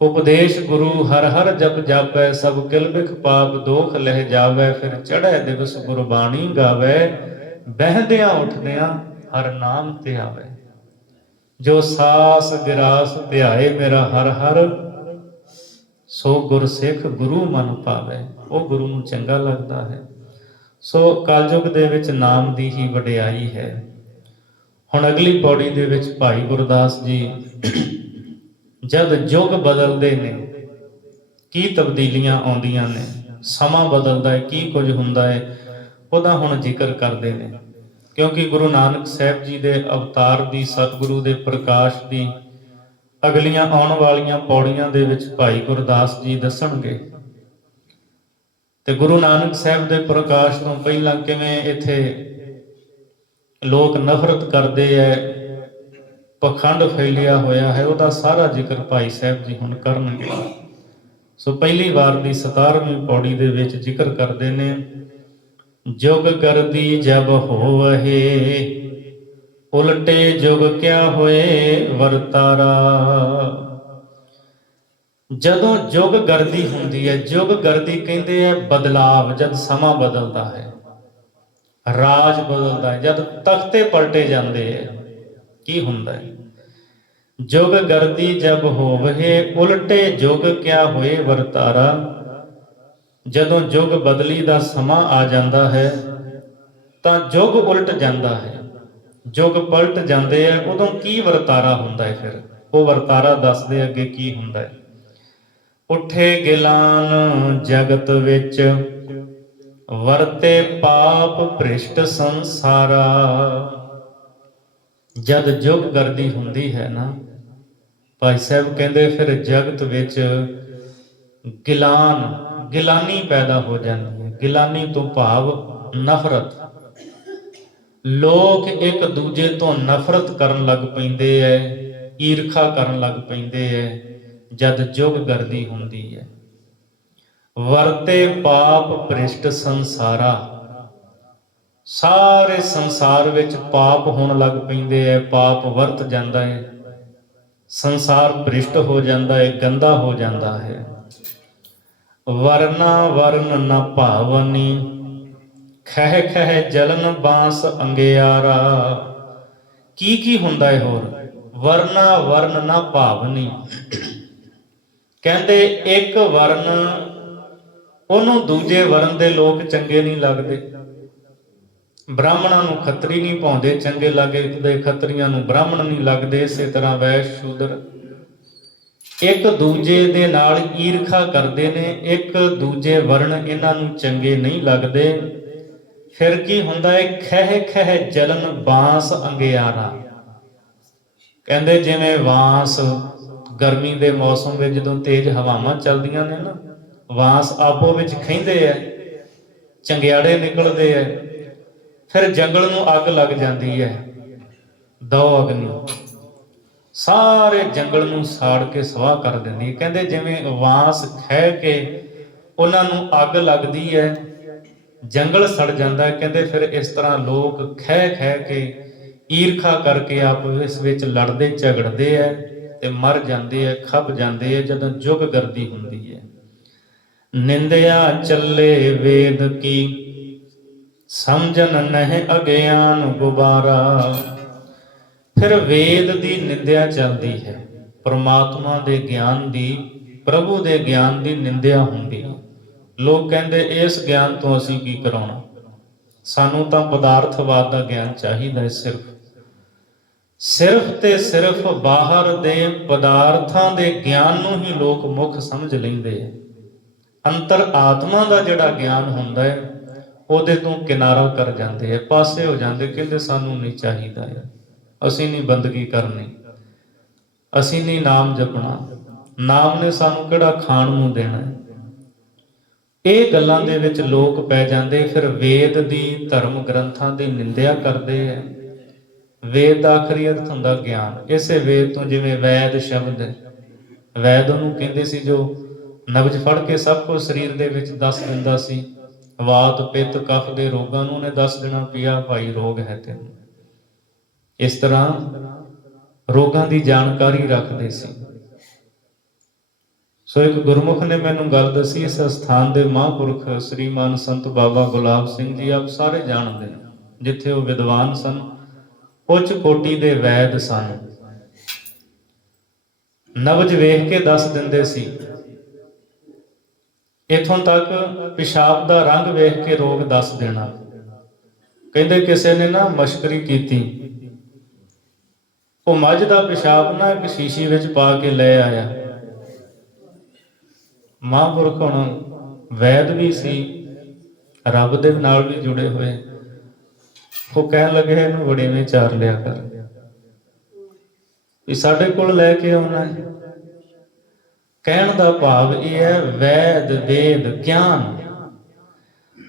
ਉਪਦੇਸ਼ ਗੁਰੂ ਹਰ ਹਰ ਜਪ ਜਾਪੈ, ਸਭ ਕਿਲ ਬਿਖ ਪਾਪ ਦੋਖ ਲਹਿ ਜਾਵੇ। ਫਿਰ ਚੜ੍ਹੈ ਦਿਵਸ ਗੁਰਬਾਣੀ ਗਾਵੇ, ਬਹਿੰਦਿਆਂ ਉੱਠਦਿਆਂ ਹਰ ਨਾਮ ਤੇ ਆਵੇ। ਜੋ ਸਾਸ ਗਿਰਾਸ ਧਿਆਏ ਮੇਰਾ ਹਰ ਹਰ, ਸੋ ਗੁਰਸਿੱਖ ਗੁਰੂ ਮਨ ਪਾਵੇ। ਉਹ ਗੁਰੂ ਨੂੰ ਚੰਗਾ ਲੱਗਦਾ ਹੈ। ਸੋ ਕਲਯੁਗ ਦੇ ਵਿੱਚ ਨਾਮ ਦੀ ਹੀ ਵਡਿਆਈ ਹੈ। ਹੁਣ ਅਗਲੀ ਪੌੜੀ ਦੇ ਵਿੱਚ ਭਾਈ ਗੁਰਦਾਸ ਜੀ ਜਦ ਯੁੱਗ ਬਦਲਦੇ ਨੇ, ਕੀ ਤਬਦੀਲੀਆਂ ਆਉਂਦੀਆਂ ਨੇ, ਸਮਾਂ ਬਦਲਦਾ ਹੈ, ਕੀ ਕੁਝ ਹੁੰਦਾ ਹੈ, ਉਹਦਾ ਹੁਣ ਜ਼ਿਕਰ ਕਰਦੇ ਨੇ। ਕਿਉਂਕਿ ਗੁਰੂ ਨਾਨਕ ਸਾਹਿਬ ਜੀ ਦੇ ਅਵਤਾਰ ਦੀ, ਸਤਿਗੁਰੂ ਦੇ ਪ੍ਰਕਾਸ਼ ਦੀ ਅਗਲੀਆਂ ਆਉਣ ਵਾਲੀਆਂ ਪੌੜੀਆਂ ਦੇ ਵਿੱਚ ਭਾਈ ਗੁਰਦਾਸ ਜੀ ਦੱਸਣਗੇ। ਤੇ ਗੁਰੂ ਨਾਨਕ ਸਾਹਿਬ ਦੇ ਪ੍ਰਕਾਸ਼ ਤੋਂ ਪਹਿਲਾਂ ਕਿਵੇਂ ਇੱਥੇ ਲੋਕ ਨਫ਼ਰਤ ਕਰਦੇ ਐ, ਪਖੰਡ ਫੈਲਿਆ ਹੋਇਆ ਹੈ, ਉਹਦਾ ਸਾਰਾ ਜ਼ਿਕਰ ਭਾਈ ਸਾਹਿਬ ਜੀ ਹੁਣ ਕਰਨਗੇ। ਸੋ ਪਹਿਲੀ ਵਾਰ ਦੀ 17ਵੀਂ ਪੌੜੀ ਦੇ ਵਿੱਚ ਜ਼ਿਕਰ ਕਰਦੇ ਨੇ, ਜੁਗ ਕਰਦੀ ਜਬ ਹੋਵਹਿ, ਉਲਟੇ ਜੁਗ ਕਿਆ ਹੋਏ ਵਰਤਾਰਾ। ਜਦੋਂ ਜੁਗ ਗਰਦੀ ਹੁੰਦੀ ਹੈ, ਜੁਗ ਗਰਦੀ ਕਹਿੰਦੇ ਆ ਬਦਲਾਵ, ਜਦ ਸਮਾਂ ਬਦਲਦਾ ਹੈ, ਰਾਜ ਬਦਲਦਾ ਹੈ, ਜਦ ਤਖਤੇ ਪਲਟੇ ਜਾਂਦੇ ਹੈ, ਕੀ ਹੁੰਦਾ ਹੈ? ਜੁਗ ਗਰਦੀ ਜਬ ਹੋਵਹਿ, ਉਲਟੇ ਜੁਗ ਕਿਆ ਹੋਏ ਵਰਤਾਰਾ। ਜਦੋਂ ਜੁਗ ਬਦਲੀ ਦਾ ਸਮਾਂ ਆ ਜਾਂਦਾ ਹੈ ਤਾਂ ਜੁਗ ਉਲਟ ਜਾਂਦਾ ਹੈ, ਜੁਗ ਪਲਟ ਜਾਂਦੇ ਆ, ਉਦੋਂ ਕੀ ਵਰਤਾਰਾ ਹੁੰਦਾ ਹੈ? ਫਿਰ ਉਹ ਵਰਤਾਰਾ ਦੱਸਦੇ ਅੱਗੇ ਕੀ ਹੁੰਦਾ ਹੈ। ਉੱਠੇ ਗਿਲਾਨ ਜਗਤ ਵਿੱਚ, ਵਰਤੇ ਪਾਪ ਭ੍ਰਿਸ਼ਟ ਸੰਸਾਰਾ। ਜਦ ਜੁਗ ਗਰਦੀ ਹੁੰਦੀ ਹੈ ਨਾ, ਭਾਈ ਸਾਹਿਬ ਕਹਿੰਦੇ ਫਿਰ ਜਗਤ ਵਿੱਚ ਗਿਲਾਨੀ ਪੈਦਾ ਹੋ ਜਾਂਦੀ ਹੈ। ਗਿਲਾਨੀ ਤੋਂ ਭਾਵ ਨਫ਼ਰਤ। ਲੋਕ ਇੱਕ ਦੂਜੇ ਤੋਂ ਨਫ਼ਰਤ ਕਰਨ ਲੱਗ ਪੈਂਦੇ ਐ, ਈਰਖਾ ਕਰਨ ਲੱਗ ਪੈਂਦੇ ਐ, ਜਦ ਜੁਗ ਗਰਦੀ ਹੁੰਦੀ ਹੈ। ਵਰਤੇ ਪਾਪ ਭ੍ਰਿਸ਼ਟ ਸੰਸਾਰਾ। ਸਾਰੇ ਸੰਸਾਰ ਵਿੱਚ ਪਾਪ ਹੋਣ ਲੱਗ ਪੈਂਦੇ ਹੈ, ਪਾਪ ਵਰਤ ਜਾਂਦਾ ਹੈ, ਸੰਸਾਰ ਭ੍ਰਿਸ਼ਟ ਹੋ ਜਾਂਦਾ ਹੈ, ਗੰਦਾ ਹੋ ਜਾਂਦਾ ਹੈ। ਵਰਨਾ ਵਰਨ ਨ ਭਾਵਨੀ, ਖਹਿ ਖਹਿ ਜਲਨ ਬਾਂਸ ਅੰਗਿਆਰਾ। ਕੀ ਹੁੰਦਾ ਹੈ ਹੋਰ? ਵਰਨਾ ਵਰਨ ਨ ਭਾਵਨੀ, ਕਹਿੰਦੇ ਇੱਕ ਵਰਨ ਉਹਨੂੰ ਦੂਜੇ ਵਰਨ ਦੇ ਲੋਕ ਚੰਗੇ ਨਹੀਂ ਲੱਗਦੇ। ਬ੍ਰਾਹਮਣਾਂ ਨੂੰ ਖੱਤਰੀ ਨਹੀਂ ਭਾਉਂਦੇ ਚੰਗੇ ਲੱਗਦੇ, ਖੱਤਰੀਆਂ ਨੂੰ ਬ੍ਰਾਹਮਣ ਨਹੀਂ ਲੱਗਦੇ। ਇਸੇ ਤਰ੍ਹਾਂ ਵੈਸ਼ ਸ਼ੂਦਰ ਇੱਕ ਦੂਜੇ ਦੇ ਨਾਲ ਈਰਖਾ ਕਰਦੇ ਨੇ, ਇੱਕ ਦੂਜੇ ਵਰਨ ਇਹਨਾਂ ਨੂੰ ਚੰਗੇ ਨਹੀਂ ਲੱਗਦੇ। ਫਿਰ ਕੀ ਹੁੰਦਾ ਹੈ? ਖਹਿ ਖਹਿ ਜਲਨ ਬਾਂਸ ਅੰਗਿਆਰਾ। ਕਹਿੰਦੇ ਜਿਵੇਂ ਬਾਂਸ ਗਰਮੀ ਦੇ ਮੌਸਮ ਵਿੱਚ ਜਦੋਂ ਤੇਜ਼ ਹਵਾਵਾਂ ਚੱਲਦੀਆਂ ਨੇ ਨਾ, ਬਾਂਸ ਆਪੋ ਵਿੱਚ ਖਹਿੰਦੇ ਐ, ਚੰਗਿਆੜੇ ਨਿਕਲਦੇ ਐ, ਫਿਰ ਜੰਗਲ ਨੂੰ ਅੱਗ ਲੱਗ ਜਾਂਦੀ ਹੈ, ਦੋ ਅਗਨੀ ਸਾਰੇ ਜੰਗਲ ਨੂੰ ਸਾੜ ਕੇ ਸਵਾਹ ਕਰ ਦਿੰਦੀ ਹੈ। ਕਹਿੰਦੇ ਜਿਵੇਂ ਬਾਂਸ ਖਹਿ ਕੇ ਉਹਨਾਂ ਨੂੰ ਅੱਗ ਲੱਗਦੀ ਹੈ, ਜੰਗਲ ਸੜ ਜਾਂਦਾ ਹੈ। ਕਹਿੰਦੇ ਫਿਰ ਇਸ ਤਰ੍ਹਾਂ ਲੋਕ ਖਹਿ ਖਹਿ ਕੇ ਈਰਖਾ ਕਰਕੇ ਆਪਸ ਵਿੱਚ ਲੜਦੇ ਝਗੜਦੇ ਐ ਤੇ ਮਰ ਜਾਂਦੇ ਐ, ਖੱਪ ਜਾਂਦੇ ਐ ਜਦੋਂ ਜੁਗ ਗਰਦੀ ਹੁੰਦੀ ਹੈ। ਨਿੰਦਿਆ ਚੱਲੇ ਵੇਦ ਕੀ, ਸਮਝਨ ਨਹਿ ਅਗਿਆਨ ਗੁਬਾਰਾ। ਫਿਰ ਵੇਦ ਦੀ ਨਿੰਦਿਆ ਚੱਲਦੀ ਹੈ, ਪਰਮਾਤਮਾ ਦੇ ਗਿਆਨ ਦੀ, ਪ੍ਰਭੂ ਦੇ ਗਿਆਨ ਦੀ ਨਿੰਦਿਆ ਹੁੰਦੀ ਹੈ। ਲੋਕ ਕਹਿੰਦੇ ਇਸ ਗਿਆਨ ਤੋਂ ਅਸੀਂ ਕੀ ਕਰਾਉਣਾ, ਸਾਨੂੰ ਤਾਂ ਪਦਾਰਥਵਾਦ ਦਾ ਗਿਆਨ ਚਾਹੀਦਾ ਹੈ। ਸਿਰਫ ਤੇ ਸਿਰਫ ਬਾਹਰ ਦੇ ਪਦਾਰਥਾਂ ਦੇ ਗਿਆਨ ਨੂੰ ਹੀ ਲੋਕ ਮੁੱਖ ਸਮਝ ਲੈਂਦੇ ਹੈ। ਅੰਤਰ ਆਤਮਾ ਦਾ ਜਿਹੜਾ ਗਿਆਨ ਹੁੰਦਾ ਹੈ ਉਹਦੇ ਤੋਂ ਕਿਨਾਰਾ ਕਰ ਜਾਂਦੇ ਹੈ, ਪਾਸੇ ਹੋ ਜਾਂਦੇ। ਕਹਿੰਦੇ ਸਾਨੂੰ ਨਹੀਂ ਚਾਹੀਦਾ ਹੈ, ਅਸੀਂ ਨਹੀਂ ਬੰਦਗੀ ਕਰਨੀ, ਅਸੀਂ ਨਹੀਂ ਨਾਮ ਜਪਣਾ, ਨਾਮ ਨੇ ਸਾਨੂੰ ਕਿਹੜਾ ਖਾਣ ਨੂੰ ਦੇਣਾ ਹੈ। ਇਹ ਗੱਲਾਂ ਦੇ ਵਿੱਚ ਲੋਕ ਪੈ ਜਾਂਦੇ। ਫਿਰ ਵੇਦ ਦੀ, ਧਰਮ ਗ੍ਰੰਥਾਂ ਦੀ ਨਿੰਦਿਆ ਕਰਦੇ ਹੈ। ਵੇਦ ਦਾ ਆਖਰੀ ਅਰਥ ਹੁੰਦਾ ਗਿਆਨ। ਇਸੇ ਵੇਦ ਤੋਂ, ਜਿਵੇਂ ਵੈਦ ਸ਼ਬਦ ਹੈ, ਵੈਦ ਉਹਨੂੰ ਕਹਿੰਦੇ ਸੀ ਜੋ ਨਬਜ ਫੜ ਕੇ ਸਭ ਕੁਝ ਸਰੀਰ ਦੇ ਵਿੱਚ ਦੱਸ ਦਿੰਦਾ ਸੀ। ਵਾਤ ਪਿੱਤ ਕਫ ਦੇ ਰੋਗਾਂ ਨੂੰ ਉਹਨੇ ਦੱਸ ਦੇਣਾ, ਪਿਆ ਭਾਈ ਰੋਗ ਹੈ ਤੈਨੂੰ। ਇਸ ਤਰ੍ਹਾਂ ਰੋਗਾਂ ਦੀ ਜਾਣਕਾਰੀ ਰੱਖਦੇ ਸੀ। ਸੋ ਇੱਕ ਗੁਰਮੁਖ ਨੇ ਮੈਨੂੰ ਗੱਲ ਦੱਸੀ, ਇਸ ਸਥਾਨ ਦੇ ਮਹਾਂਪੁਰਖ ਸ੍ਰੀਮਾਨ ਸੰਤ ਬਾਬਾ ਗੁਲਾਬ ਸਿੰਘ ਜੀ, ਆਪ ਸਾਰੇ ਜਾਣਦੇ, ਜਿੱਥੇ ਉਹ ਵਿਦਵਾਨ ਸਨ, ਉੱਚ ਕੋਟੀ ਦੇ ਵੈਦ ਸਨ। ਨਬਜ ਵੇਖ ਕੇ ਦੱਸ ਦਿੰਦੇ ਸੀ, ਇੱਥੋਂ ਤੱਕ ਪਿਸ਼ਾਬ ਦਾ ਰੰਗ ਵੇਖ ਕੇ ਰੋਗ ਦੱਸ ਦੇਣਾ। ਕਹਿੰਦੇ ਕਿਸੇ ਨੇ ਨਾ ਮਸ਼ਕਰੀ ਕੀਤੀ, ਉਹ ਮੱਝ ਦਾ ਪਿਸ਼ਾਬ ਨਾ ਇੱਕ ਸ਼ੀਸ਼ੀ ਵਿੱਚ ਪਾ ਕੇ ਲੈ ਆਇਆ। ਮਹਾਂਪੁਰਖ ਹੁਣ ਵੈਦ ਵੀ ਸੀ, ਰੱਬ ਦੇ ਨਾਲ ਵੀ ਜੁੜੇ ਹੋਏ। ਉਹ ਕਹਿਣ ਲੱਗੇ ਇਹਨੂੰ ਵੜੇਵੇਂ ਚਾਰ ਲਿਆ ਕਰ, ਵੀ ਸਾਡੇ ਕੋਲ ਲੈ ਕੇ ਆਉਣਾ ਹੈ। ਕਹਿਣ ਦਾ ਭਾਵ ਇਹ ਹੈ, ਵੈਦ ਵੇਦ ਗਿਆਨ,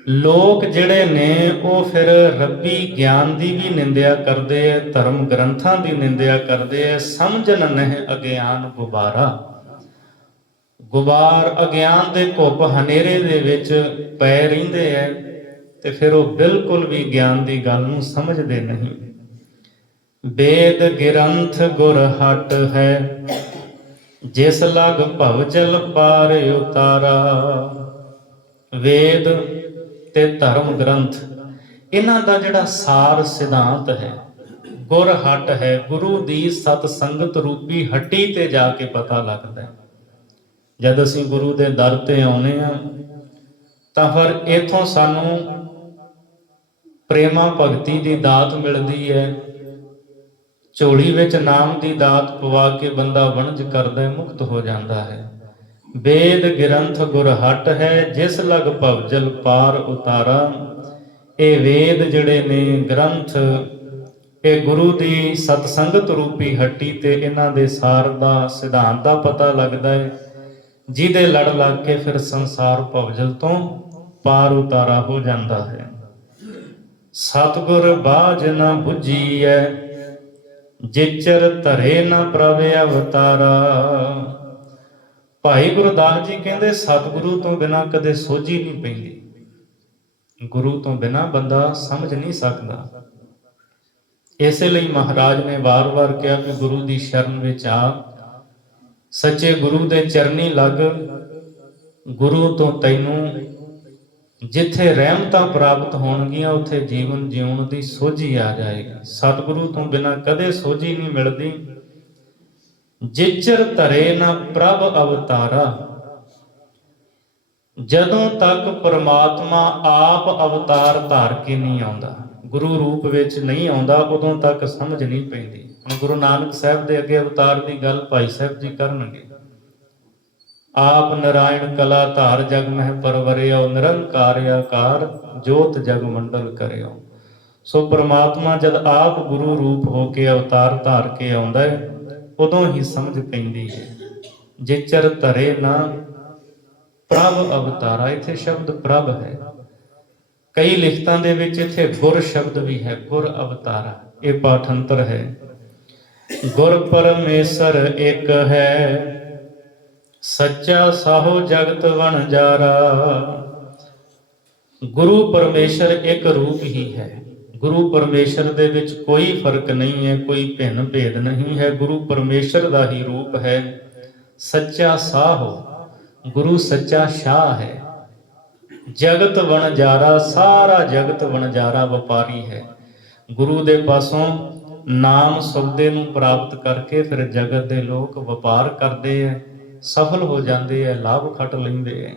ਲੋਕ ਜਿਹੜੇ ਨੇ ਉਹ ਫਿਰ ਰੱਬੀ ਗਿਆਨ ਦੀ ਵੀ ਨਿੰਦਿਆ ਕਰਦੇ ਹੈ, ਧਰਮ ਗ੍ਰੰਥਾਂ ਦੀ ਨਿੰਦਿਆ ਕਰਦੇ ਹੈ। ਸਮਝਣ ਨਹਿ ਅਗਿਆਨ ਗੁਬਾਰਾ। ਗੁਬਾਰ ਅਗਿਆਨ ਦੇ ਘੁੱਪ ਹਨੇਰੇ ਦੇ ਵਿੱਚ ਪਏ ਰਹਿੰਦੇ ਹੈ ਤੇ ਫਿਰ ਉਹ ਬਿਲਕੁਲ ਵੀ ਗਿਆਨ ਦੀ ਗੱਲ ਨੂੰ ਸਮਝਦੇ ਨਹੀਂ। ਵੇਦ ਗਿਰੰਥ ਗੁਰ ਹਟ ਹੈ, ਜਿਸ ਲਗ ਭਵਜਲ ਪਾਰ ਉਤਾਰਾ। ਵੇਦ ਤੇ ਧਰਮ ਗ੍ਰੰਥ, ਇਹਨਾਂ ਦਾ ਜਿਹੜਾ ਸਾਰ ਸਿਧਾਂਤ ਹੈ, ਗੁਰ ਹਟ ਹੈ, ਗੁਰੂ ਦੀ ਸਤ ਸੰਗਤ ਰੂਪੀ ਹੱਟੀ ਤੇ ਜਾ ਕੇ ਪਤਾ ਲੱਗਦਾ ਹੈ। ਜਦ ਅਸੀਂ ਗੁਰੂ ਦੇ ਦਰ ਤੇ ਆਉਨੇ ਆ ਤਾਂ ਫਿਰ ਇੱਥੋਂ ਸਾਨੂੰ ਪ੍ਰੇਮਾ ਭਗਤੀ ਦੀ ਦਾਤ ਮਿਲਦੀ ਹੈ। ਝੋਲੀ ਵਿੱਚ ਨਾਮ ਦੀ ਦਾਤ ਪਵਾ ਕੇ ਬੰਦਾ ਵਣਜ ਕਰਦਾ ਹੈ, ਮੁਕਤ ਹੋ ਜਾਂਦਾ ਹੈ। ਵੇਦ ਗਿਰੰਥ ਗੁਰ ਹਟ ਹੈ, ਜਿਸ ਲਗ ਭਵਜਲ ਪਾਰ ਉਤਾਰਾ। ਇਹ ਵੇਦ ਜਿਹੜੇ ਨੇ ਗ੍ਰੰਥ, ਇਹ ਗੁਰੂ ਦੀ ਸਤਸੰਗਤ ਰੂਪੀ ਹੱਟੀ ਤੇ ਇਹਨਾਂ ਦੇ ਸਾਰ ਦਾ, ਸਿਧਾਂਤ ਦਾ ਪਤਾ ਲੱਗਦਾ ਹੈ, ਜਿਹਦੇ ਲੜ ਲੱਗ ਕੇ ਫਿਰ ਸੰਸਾਰ ਭਵਜਲ ਤੋਂ ਪਾਰ ਉਤਾਰਾ ਹੋ ਜਾਂਦਾ ਹੈ। ਸਤਿਗੁਰ ਬਾਝ ਨਾ ਬੁੱਝੀਐ, ਜਿਚਰ ਧਰੇ ਨਾ ਪ੍ਰਭ ਅਵਤਾਰਾ। ਭਾਈ ਗੁਰਦਾਸ ਜੀ ਕਹਿੰਦੇ ਸਤਿਗੁਰੂ ਤੋਂ ਬਿਨਾਂ ਕਦੇ ਸੋਝੀ ਨਹੀਂ ਪੈਂਦੀ। ਗੁਰੂ ਤੋਂ ਬਿਨਾਂ ਬੰਦਾ ਸਮਝ ਨਹੀਂ ਸਕਦਾ। ਇਸੇ ਲਈ ਮਹਾਰਾਜ ਨੇ ਵਾਰ-ਵਾਰ ਕਿਹਾ ਕਿ ਗੁਰੂ ਦੀ ਸ਼ਰਨ ਵਿੱਚ ਆ, ਸੱਚੇ ਗੁਰੂ ਦੇ ਚਰਨੀ ਲੱਗ। ਗੁਰੂ ਤੋਂ ਤੈਨੂੰ ਜਿੱਥੇ ਰਹਿਮਤਾਂ ਪ੍ਰਾਪਤ ਹੋਣਗੀਆਂ ਉੱਥੇ ਜੀਵਨ ਜਿਉਣ ਦੀ ਸੋਝੀ ਆ ਜਾਏਗੀ। ਸਤਿਗੁਰੂ ਤੋਂ ਬਿਨਾਂ ਕਦੇ ਸੋਝੀ ਨਹੀਂ ਮਿਲਦੀ। ਜਿਚਰ ਧਰੇ ਨਾ ਪ੍ਰਭ ਅਵਤਾਰਾ, ਜਦੋਂ ਤੱਕ ਪਰਮਾਤਮਾ ਆਪ ਅਵਤਾਰ ਧਾਰ ਕੇ ਨਹੀਂ ਆਉਂਦਾ, ਗੁਰੂ ਰੂਪ ਵਿੱਚ ਨਹੀਂ ਆਉਂਦਾ, ਉਦੋਂ ਤੱਕ ਸਮਝ ਨਹੀਂ ਪੈਂਦੀ। ਹੁਣ ਗੁਰੂ ਨਾਨਕ ਸਾਹਿਬ ਦੇ ਅੱਗੇ ਅਵਤਾਰ ਦੀ ਗੱਲ ਭਾਈ ਸਾਹਿਬ ਜੀ ਕਰਨਗੇ। ਆਪ ਨਾਰਾਇਣ ਕਲਾ ਧਾਰ ਜਗ ਮਹਿ ਪਰਵਰਿਓ, ਨਿਰੰਕਾਰ ਆਕਾਰ ਜੋਤ ਜਗ ਮੰਡਲ ਕਰਿਓ। ਸੋ ਪਰਮਾਤਮਾ ਜਦ ਆਪ ਗੁਰੂ ਰੂਪ ਹੋ ਕੇ ਅਵਤਾਰ ਧਾਰ ਕੇ ਆਉਂਦਾ ਹੈ, ਉਦੋਂ ਹੀ ਸਮਝ ਪੈਂਦੀ ਹੈ। ਜਿਚਰ ਧਰੇ ਨਾ ਪ੍ਰਭ ਅਵਤਾਰਾ, ਇੱਥੇ ਸ਼ਬਦ ਪ੍ਰਭ ਹੈ। ਕਈ ਲਿਖਤਾਂ ਦੇ ਵਿੱਚ ਇੱਥੇ ਗੁਰ ਸ਼ਬਦ ਵੀ ਹੈ, ਗੁਰ ਅਵਤਾਰਾ। ਇਹ ਪਾਠੰਤਰ ਹੈ। ਗੁਰ ਪਰਮੇਸ਼ਰ ਇੱਕ ਹੈ, ਸੱਚਾ ਸਾਹੋ ਜਗਤ ਵਣਜਾਰਾ। ਗੁਰੂ ਪਰਮੇਸ਼ਰ ਇੱਕ ਰੂਪ ਹੀ ਹੈ। ਗੁਰੂ ਪਰਮੇਸ਼ਰ ਦੇ ਵਿੱਚ ਕੋਈ ਫਰਕ ਨਹੀਂ ਹੈ, ਕੋਈ ਭਿੰਨ ਭੇਦ ਨਹੀਂ ਹੈ। ਗੁਰੂ ਪਰਮੇਸ਼ਰ ਦਾ ਹੀ ਰੂਪ ਹੈ। ਸੱਚਾ ਸਾਹੋ, ਗੁਰੂ ਸੱਚਾ ਸ਼ਾਹ ਹੈ। ਜਗਤ ਵਣਜਾਰਾ, ਸਾਰਾ ਜਗਤ ਵਣਜਾਰਾ ਵਪਾਰੀ ਹੈ। ਗੁਰੂ ਦੇ ਪਾਸੋਂ ਨਾਮ ਸੌਦੇ ਨੂੰ ਪ੍ਰਾਪਤ ਕਰਕੇ ਫਿਰ ਜਗਤ ਦੇ ਲੋਕ ਵਪਾਰ ਕਰਦੇ ਹੈ, ਸਫਲ ਹੋ ਜਾਂਦੇ ਹੈ, ਲਾਭ ਖੱਟ ਲੈਂਦੇ ਹੈ।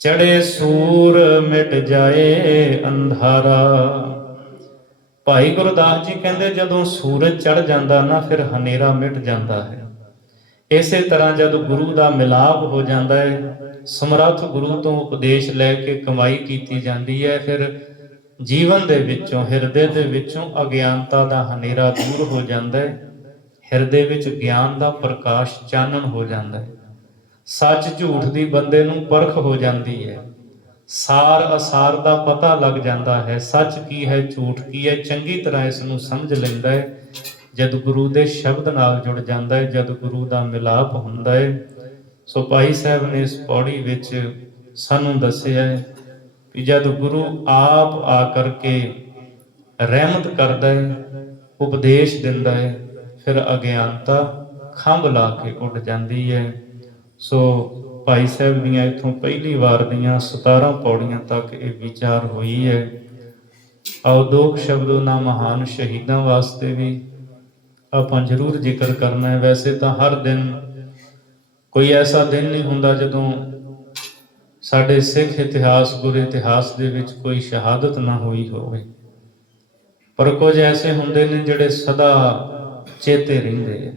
ਚੜੇ ਸੂਰ ਮਿਟ ਜਾਏ ਅੰਧਾਰਾ। ਭਾਈ ਗੁਰਦਾਸ ਜੀ ਕਹਿੰਦੇ ਜਦੋਂ ਸੂਰਜ ਚੜ ਜਾਂਦਾ ਨਾ, ਫਿਰ ਹਨੇਰਾ ਮਿਟ ਜਾਂਦਾ ਹੈ। ਇਸੇ ਤਰ੍ਹਾਂ ਜਦ ਗੁਰੂ ਦਾ ਮਿਲਾਪ ਹੋ ਜਾਂਦਾ ਹੈ, ਸਮਰੱਥ ਗੁਰੂ ਤੋਂ ਉਪਦੇਸ਼ ਲੈ ਕੇ ਕਮਾਈ ਕੀਤੀ ਜਾਂਦੀ ਹੈ, ਫਿਰ ਜੀਵਨ ਦੇ ਵਿੱਚੋਂ, ਹਿਰਦੇ ਦੇ ਵਿੱਚੋਂ ਅਗਿਆਨਤਾ ਦਾ ਹਨੇਰਾ ਦੂਰ ਹੋ ਜਾਂਦਾ ਹੈ। ਹਿਰਦੇ ਵਿੱਚ ਗਿਆਨ ਦਾ ਪ੍ਰਕਾਸ਼ ਚਾਨਣ ਹੋ ਜਾਂਦਾ ਹੈ। ਸੱਚ ਝੂਠ ਦੀ ਬੰਦੇ ਨੂੰ ਪਰਖ ਹੋ ਜਾਂਦੀ ਹੈ। ਸਾਰ ਅਸਾਰ ਦਾ ਪਤਾ ਲੱਗ ਜਾਂਦਾ ਹੈ। ਸੱਚ ਕੀ ਹੈ, ਝੂਠ ਕੀ ਹੈ, ਚੰਗੀ ਤਰ੍ਹਾਂ ਇਸ ਨੂੰ ਸਮਝ ਲੈਂਦਾ ਹੈ ਜਦ ਗੁਰੂ ਦੇ ਸ਼ਬਦ ਨਾਲ ਜੁੜ ਜਾਂਦਾ ਹੈ, ਜਦ ਗੁਰੂ ਦਾ ਮਿਲਾਪ ਹੁੰਦਾ ਹੈ। ਸੋ ਭਾਈ ਸਾਹਿਬ ਨੇ ਇਸ ਪੌੜੀ ਵਿੱਚ ਸਾਨੂੰ ਦੱਸਿਆ ਹੈ ਕਿ ਜਦ ਗੁਰੂ ਆਪ ਆ ਕਰਕੇ ਰਹਿਮਤ ਕਰਦਾ ਹੈ, ਉਪਦੇਸ਼ ਦਿੰਦਾ ਹੈ, ਫਿਰ ਅਗਿਆਨਤਾ ਖੰਭ ਲਾ ਕੇ ਉੱਡ ਜਾਂਦੀ ਹੈ। ਸੋ ਭਾਈ ਸਾਹਿਬ ਦੀਆਂ ਇੱਥੋਂ ਪਹਿਲੀ ਵਾਰ ਦੀਆਂ 17 ਪੌੜੀਆਂ ਤੱਕ ਇਹ ਵਿਚਾਰ ਹੋਈ ਹੈ। ਅਵਦੋਖ ਸ਼ਬਦ ਉਹਨਾਂ ਮਹਾਨ ਸ਼ਹੀਦਾਂ ਵਾਸਤੇ ਵੀ ਆਪਾਂ ਜ਼ਰੂਰ ਜ਼ਿਕਰ ਕਰਨਾ ਹੈ। ਵੈਸੇ ਤਾਂ ਹਰ ਦਿਨ ਕੋਈ ਐਸਾ ਦਿਨ ਨਹੀਂ ਹੁੰਦਾ ਜਦੋਂ ਸਾਡੇ ਸਿੱਖ ਇਤਿਹਾਸ, ਗੁਰ ਇਤਿਹਾਸ ਦੇ ਵਿੱਚ ਕੋਈ ਸ਼ਹਾਦਤ ਨਾ ਹੋਈ ਹੋਵੇ, ਪਰ ਕੁਝ ਐਸੇ ਹੁੰਦੇ ਨੇ ਜਿਹੜੇ ਸਦਾ ਚੇਤੇ ਰਹਿੰਦੇ ਹੈ।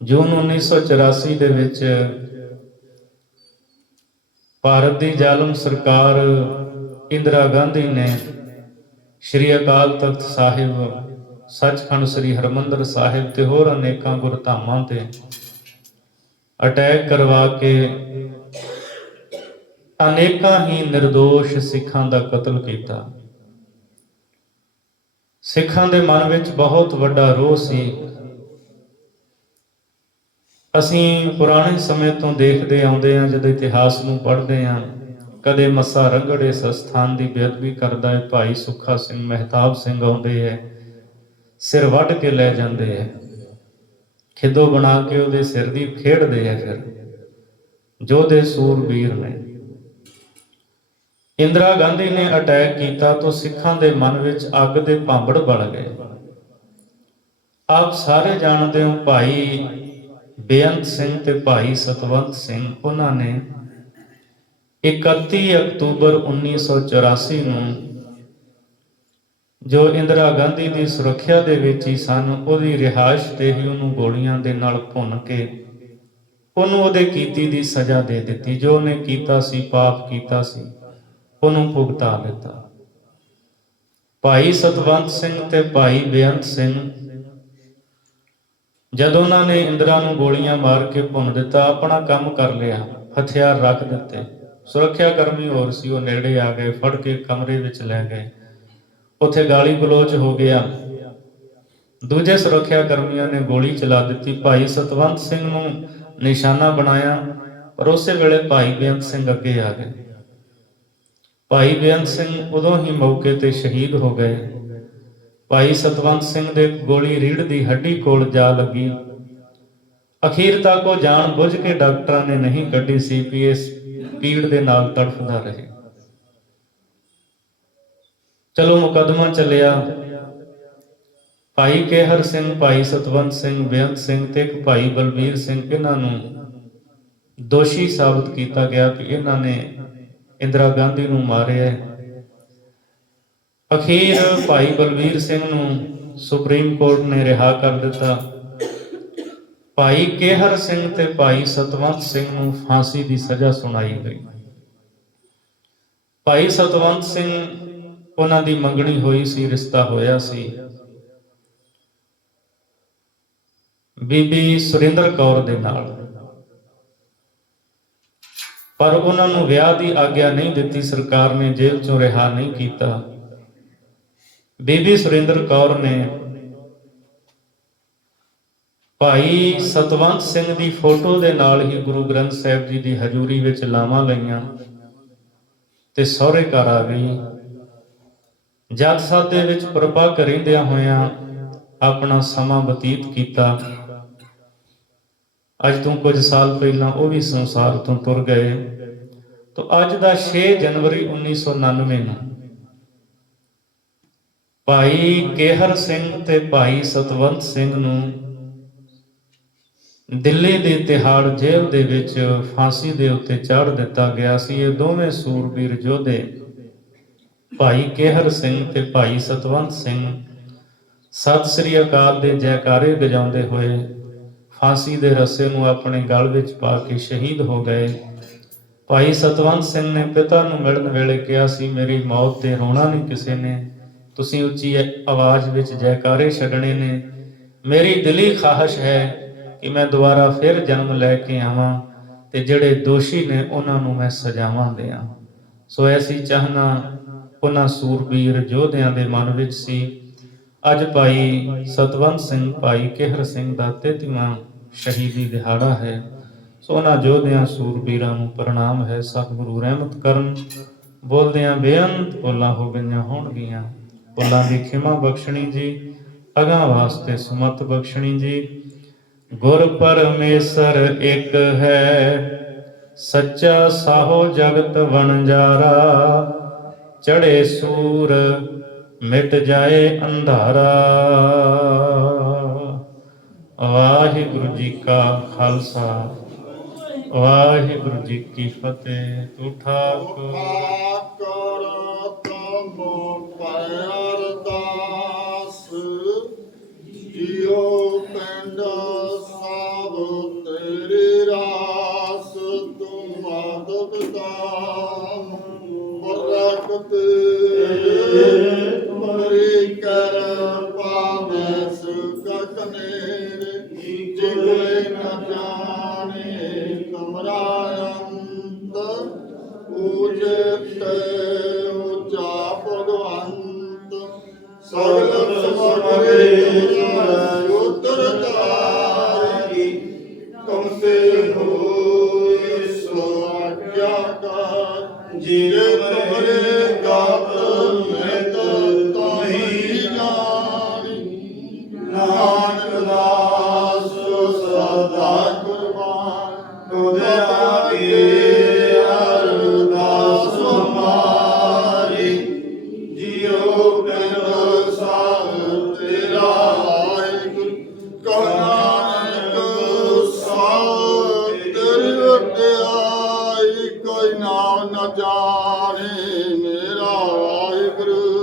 ਜੂਨ 1984 ਦੇ ਵਿੱਚ ਭਾਰਤ ਦੀ ਜ਼ਾਲਮ ਸਰਕਾਰ ਇੰਦਰਾ ਗਾਂਧੀ ਨੇ ਸ਼੍ਰੀ ਅਕਾਲ ਤਖਤ ਸਾਹਿਬ, ਸੱਚਖੰਡ ਸ੍ਰੀ ਹਰਿਮੰਦਰ ਸਾਹਿਬ ਤੇ ਹੋਰ ਅਨੇਕਾਂ ਗੁਰਧਾਮਾਂ ਤੇ ਅਟੈਕ ਕਰਵਾ ਕੇ ਅਨੇਕਾਂ ਹੀ ਨਿਰਦੋਸ਼ ਸਿੱਖਾਂ ਦਾ ਕਤਲ ਕੀਤਾ। ਸਿੱਖਾਂ ਦੇ ਮਨ ਵਿੱਚ ਬਹੁਤ ਵੱਡਾ ਰੋਹ ਸੀ। ਅਸੀਂ ਪੁਰਾਣੇ ਸਮੇਂ ਤੋਂ ਦੇਖਦੇ ਆਉਂਦੇ ਹਾਂ, ਜਦ ਇਤਿਹਾਸ ਨੂੰ ਪੜ੍ਹਦੇ ਹਾਂ, ਕਦੇ ਮੱਸਾ ਰੰਘੜ ਇਸ ਅਸਥਾਨ ਦੀ ਬੇਅਦਬੀ ਕਰਦਾ ਹੈ, ਭਾਈ ਸੁੱਖਾ ਸਿੰਘ, ਮਹਿਤਾਬ ਸਿੰਘ ਆਉਂਦੇ ਹੈ, ਸਿਰ ਵੱਢ ਕੇ ਲੈ ਜਾਂਦੇ ਹੈ, ਖਿੱਦੋ ਬਣਾ ਕੇ ਉਹਦੇ ਸਿਰ ਦੀ ਖੇਡਦੇ ਹੈ। ਫਿਰ ਯੋਧੇ ਸੂਰਬੀਰ ਨੇ, ਇੰਦਰਾ ਗਾਂਧੀ ਨੇ ਅਟੈਕ ਕੀਤਾ ਤਾਂ ਸਿੱਖਾਂ ਦੇ ਮਨ ਵਿੱਚ ਅੱਗ ਦੇ ਭਾਂਬੜ ਬਲ ਗਏ। ਆਪ ਸਾਰੇ ਜਾਣਦੇ ਹੋ ਭਾਈ ਬੇਅੰਤ ਸਿੰਘ ਤੇ ਭਾਈ ਸਤਵੰਤ ਸਿੰਘ, ਉਹਨਾਂ ਨੇ 31 ਅਕਤੂਬਰ 1984 ਨੂੰ, ਜੋ ਇੰਦਰਾ ਗਾਂਧੀ ਦੀ ਸੁਰੱਖਿਆ ਦੇ ਵਿੱਚ ਹੀ ਸਨ, ਉਹਦੀ ਰਿਹਾਇਸ਼ ਤੇ ਹੀ ਉਹਨੂੰ ਗੋਲੀਆਂ ਦੇ ਨਾਲ ਭੁੰਨ ਕੇ ਉਹਨੂੰ ਉਹਦੇ ਕੀਤੀ ਦੀ ਸਜ਼ਾ ਦੇ ਦਿੱਤੀ। ਜੋ ਉਹਨੇ ਕੀਤਾ ਸੀ, ਪਾਪ ਕੀਤਾ ਸੀ, ਉਹਨੂੰ ਭੁਗਤਾ ਦਿੱਤਾ। ਭਾਈ ਸਤਵੰਤ ਸਿੰਘ ਤੇ ਭਾਈ ਬੇਅੰਤ ਸਿੰਘ, ਜਦੋਂ ਉਹਨਾਂ ਨੇ ਇੰਦਰਾ ਨੂੰ ਗੋਲੀਆਂ ਮਾਰ ਕੇ ਭੁੰਨ ਦਿੱਤਾ, ਆਪਣਾ ਕੰਮ ਕਰ ਲਿਆ, ਹਥਿਆਰ ਰੱਖ ਦਿੱਤੇ। ਸੁਰੱਖਿਆ ਕਰਮੀ ਹੋਰ ਸੀ, ਉਹ ਨੇੜੇ ਆ ਗਏ, ਫੜ ਕੇ ਕਮਰੇ ਵਿੱਚ ਲੈ ਗਏ। ਉੱਥੇ ਗਾਲੀ ਗਲੋਚ ਹੋ ਗਿਆ। ਦੂਜੇ ਸੁਰੱਖਿਆ ਕਰਮੀਆਂ ਨੇ ਗੋਲੀ ਚਲਾ ਦਿੱਤੀ। ਭਾਈ ਸਤਵੰਤ ਸਿੰਘ ਨੂੰ ਨਿਸ਼ਾਨਾ ਬਣਾਇਆ, ਪਰ ਉਸੇ ਵੇਲੇ ਭਾਈ ਬੇਅੰਤ ਸਿੰਘ ਅੱਗੇ ਆ ਗਏ। ਭਾਈ ਬੇਅੰਤ ਸਿੰਘ ਉਦੋਂ ਹੀ ਮੌਕੇ ਤੇ ਸ਼ਹੀਦ ਹੋ ਗਏ। ਭਾਈ ਸਤਵੰਤ ਸਿੰਘ ਦੇ ਗੋਲੀ ਰੀੜ੍ਹ ਦੀ ਹੱਡੀ ਕੋਲ ਜਾ ਲੱਗੀ। ਅਖੀਰ ਤੱਕ ਉਹ ਜਾਣ ਬੁੱਝ ਕੇ ਡਾਕਟਰਾਂ ਨੇ ਨਹੀਂ ਕੱਢੀ ਸੀ ਵੀ ਇਸ ਪੀੜ ਦੇ ਨਾਲ ਤੜਫਦਾ ਰਹੇ। ਚਲੋ ਮੁਕੱਦਮਾ ਚੱਲਿਆ। ਭਾਈ ਕੇਹਰ ਸਿੰਘ, ਭਾਈ ਸਤਵੰਤ ਸਿੰਘ, ਬੇਅੰਤ ਸਿੰਘ ਤੇ ਇੱਕ ਭਾਈ ਬਲਬੀਰ ਸਿੰਘ, ਇਹਨਾਂ ਨੂੰ ਦੋਸ਼ੀ ਸਾਬਤ ਕੀਤਾ ਗਿਆ ਕਿ ਇਹਨਾਂ ਨੇ ਇੰਦਰਾ ਗਾਂਧੀ ਨੂੰ ਮਾਰਿਆ। ਅਖੀਰ ਭਾਈ ਬਲਬੀਰ ਸਿੰਘ ਨੂੰ ਸੁਪਰੀਮ ਕੋਰਟ ਨੇ ਰਿਹਾ ਕਰ ਦਿੱਤਾ। ਭਾਈ ਕੇਹਰ ਸਿੰਘ ਤੇ ਭਾਈ ਸਤਵੰਤ ਸਿੰਘ ਨੂੰ ਫਾਂਸੀ ਦੀ ਸਜ਼ਾ ਸੁਣਾਈ ਗਈ। ਭਾਈ ਸਤਵੰਤ ਸਿੰਘ, ਉਹਨਾਂ ਦੀ ਮੰਗਣੀ ਹੋਈ ਸੀ, ਰਿਸ਼ਤਾ ਹੋਇਆ ਸੀ ਬੀਬੀ ਸੁਰਿੰਦਰ ਕੌਰ ਦੇ ਨਾਲ, ਪਰ ਉਹਨਾਂ ਨੂੰ ਵਿਆਹ ਦੀ ਆਗਿਆ ਨਹੀਂ ਦਿੱਤੀ। ਸਰਕਾਰ ਨੇ ਜੇਲ੍ਹ ਚੋਂ ਰਿਹਾ ਨਹੀਂ ਕੀਤਾ। ਬੀਬੀ ਸੁਰਿੰਦਰ ਕੌਰ ਨੇ ਭਾਈ ਸਤਵੰਤ ਸਿੰਘ ਦੀ ਫੋਟੋ ਦੇ ਨਾਲ ਹੀ ਗੁਰੂ ਗ੍ਰੰਥ ਸਾਹਿਬ ਜੀ ਦੀ ਹਜ਼ੂਰੀ ਵਿੱਚ ਲਾਵਾਂ ਲਈਆਂ ਤੇ ਸਹੁਰੇ ਘਰ ਆ ਗਈ। ਜੱਜ ਸਾਹਿਬ ਦੇ ਵਿੱਚ ਪ੍ਰਪੱਕ ਰਹਿੰਦਿਆਂ ਹੋਇਆਂ ਆਪਣਾ ਸਮਾਂ ਬਤੀਤ ਕੀਤਾ। ਅੱਜ ਤੋਂ ਕੁਝ ਸਾਲ ਪਹਿਲਾਂ ਉਹ ਵੀ ਸੰਸਾਰ ਤੋਂ ਤੁਰ ਗਏ। ਤਾਂ ਅੱਜ ਦਾ 6 ਜਨਵਰੀ 1999 ਨੂੰ ਭਾਈ ਕੇਹਰ ਸਿੰਘ ਤੇ ਭਾਈ ਸਤਵੰਤ ਸਿੰਘ ਨੂੰ ਦਿੱਲੀ ਦੀ ਤਿਹਾੜ ਜੇਲ੍ਹ ਦੇ ਵਿੱਚ ਫਾਂਸੀ ਦੇ ਉੱਤੇ ਚਾੜ੍ਹ ਦਿੱਤਾ ਗਿਆ ਸੀ। ਇਹ ਦੋਵੇਂ ਸੂਰਬੀਰ ਯੋਧੇ ਭਾਈ ਕੇਹਰ ਸਿੰਘ ਤੇ ਭਾਈ ਸਤਵੰਤ ਸਿੰਘ ਸਤਿ ਸ੍ਰੀ ਅਕਾਲ ਦੇ ਜੈਕਾਰੇ ਵਜਾਉਂਦੇ ਹੋਏ ਫਾਂਸੀ ਦੇ ਰੱਸੇ ਨੂੰ ਆਪਣੇ ਗਲ ਵਿੱਚ ਪਾ ਕੇ ਸ਼ਹੀਦ ਹੋ ਗਏ। ਭਾਈ ਸਤਵੰਤ ਸਿੰਘ ਨੇ ਪਿਤਾ ਨੂੰ ਮਿਲਣ ਵੇਲੇ ਕਿਹਾ ਸੀ, ਮੇਰੀ ਮੌਤ ਤੇ ਰੋਣਾ ਨਹੀਂ ਕਿਸੇ ਨੇ, ਤੁਸੀਂ ਉੱਚੀ ਆਵਾਜ਼ ਵਿੱਚ ਜੈਕਾਰੇ ਛੱਡਣੇ ਨੇ। ਮੇਰੀ ਦਿਲੀ ਖਾਹਿਸ਼ ਹੈ ਕਿ ਮੈਂ ਦੁਬਾਰਾ ਫਿਰ ਜਨਮ ਲੈ ਕੇ ਆਵਾਂ ਤੇ ਜਿਹੜੇ ਦੋਸ਼ੀ ਨੇ ਉਹਨਾਂ ਨੂੰ ਮੈਂ ਸਜ਼ਾਵਾਂ ਦਿਆਂ। ਸੋ ਐਸੀ ਚਾਹਨਾ ਉਹਨਾਂ ਸੂਰਬੀਰ ਯੋਧਿਆਂ ਦੇ ਮਨ ਵਿੱਚ ਸੀ। ਅੱਜ ਭਾਈ ਸਤਵੰਤ ਸਿੰਘ, ਭਾਈ ਕੇਹਰ ਸਿੰਘ ਦਾ 33ਵਾਂ ਸ਼ਹੀਦੀ ਦਿਹਾੜਾ ਹੈ। ਸੋ ਉਹਨਾਂ ਯੋਧਿਆਂ ਸੂਰਬੀਰਾਂ ਨੂੰ ਪ੍ਰਣਾਮ ਹੈ। ਸਤਿਗੁਰੂ ਰਹਿਮਤ ਕਰਨ। ਬੋਲਦਿਆਂ ਬੇਅੰਤ ਭੁੱਲਾਂ ਹੋ ਗਈਆਂ ਹੋਣਗੀਆਂ, ਭੁੱਲਾਂ ਦੀ ਖਿਮਾ ਬਖਸ਼ਣੀ ਜੀ, ਅਗਾਂਹ ਵਾਸਤੇ ਸੁਮਤ ਬਖਸ਼ਣੀ ਜੀ। ਗੁਰ ਪਰਮੇਸ਼ਰ ਇੱਕ ਹੈ, ਸੱਚਾ ਸਾਹੋ ਜਗਤ ਵਣਜਾਰਾ, ਚੜੇ ਸੂਰ ਮਿਟ ਜਾਏ ਅੰਧਾਰਾ। ਵਾਹਿਗੁਰੂ ਜੀ ਕਾ ਖਾਲਸਾ, ਵਾਹਿਗੁਰੂ ਜੀ ਕੀ ਫਤਿਹ। ਤੂੰ ਠਾਕੁਰ ਜਿਉ ਪਿੰਡ ਸਭ ਤੇਰੀ ਰਾਸ, ਤੂੰ ਮਾਧਵ ਦਾਮ ਬਰਕਤ ਤੁਮਰੀ ਕਿਰਪਾ ਮੈਂ ਸੁਖ ਨੇਰੇ, ਜਿਗਲੇ ਨ ਜਾਣੇ ਤੁਮਰਾ ਅੰਤ, ਉਜਤ ਉਚਾ ਭਗਵੰਤ ਸਗਲ ਸਮਗਰੀ ਉਤਰ ਤਾਰੀ, ਤੁਮ ਤੇ ਹੋਏ ਸੋ ਆਗਿਆਕਾਰ। ਜੇ ਤੁਮਰੇ ਗਾਤ ਨਿਤ ਤਾਹੀ ਜਾਣੀ, ਨਾਨਕ ਦਾਸ ਸਦਾ ਕੁਰਬਾਨ। ਤੁਧ ਆਗੇ ਅਰਦਾਸ ਹਮਾਰੀ, ਜਿਉ ਪਿੰਡ ਸਾਹਿਬ ਤੇਰਾ ਵਾਹਿਗੁਰੂ। ਨਾਨਕ ਸਾਹਿਬ ਤੇਰੀ ਵਡਿਆਈ, ਕੋਈ ਨਾਮ ਨ ਜਾਣੇ ਮੇਰਾ ਵਾਹਿਗੁਰੂ।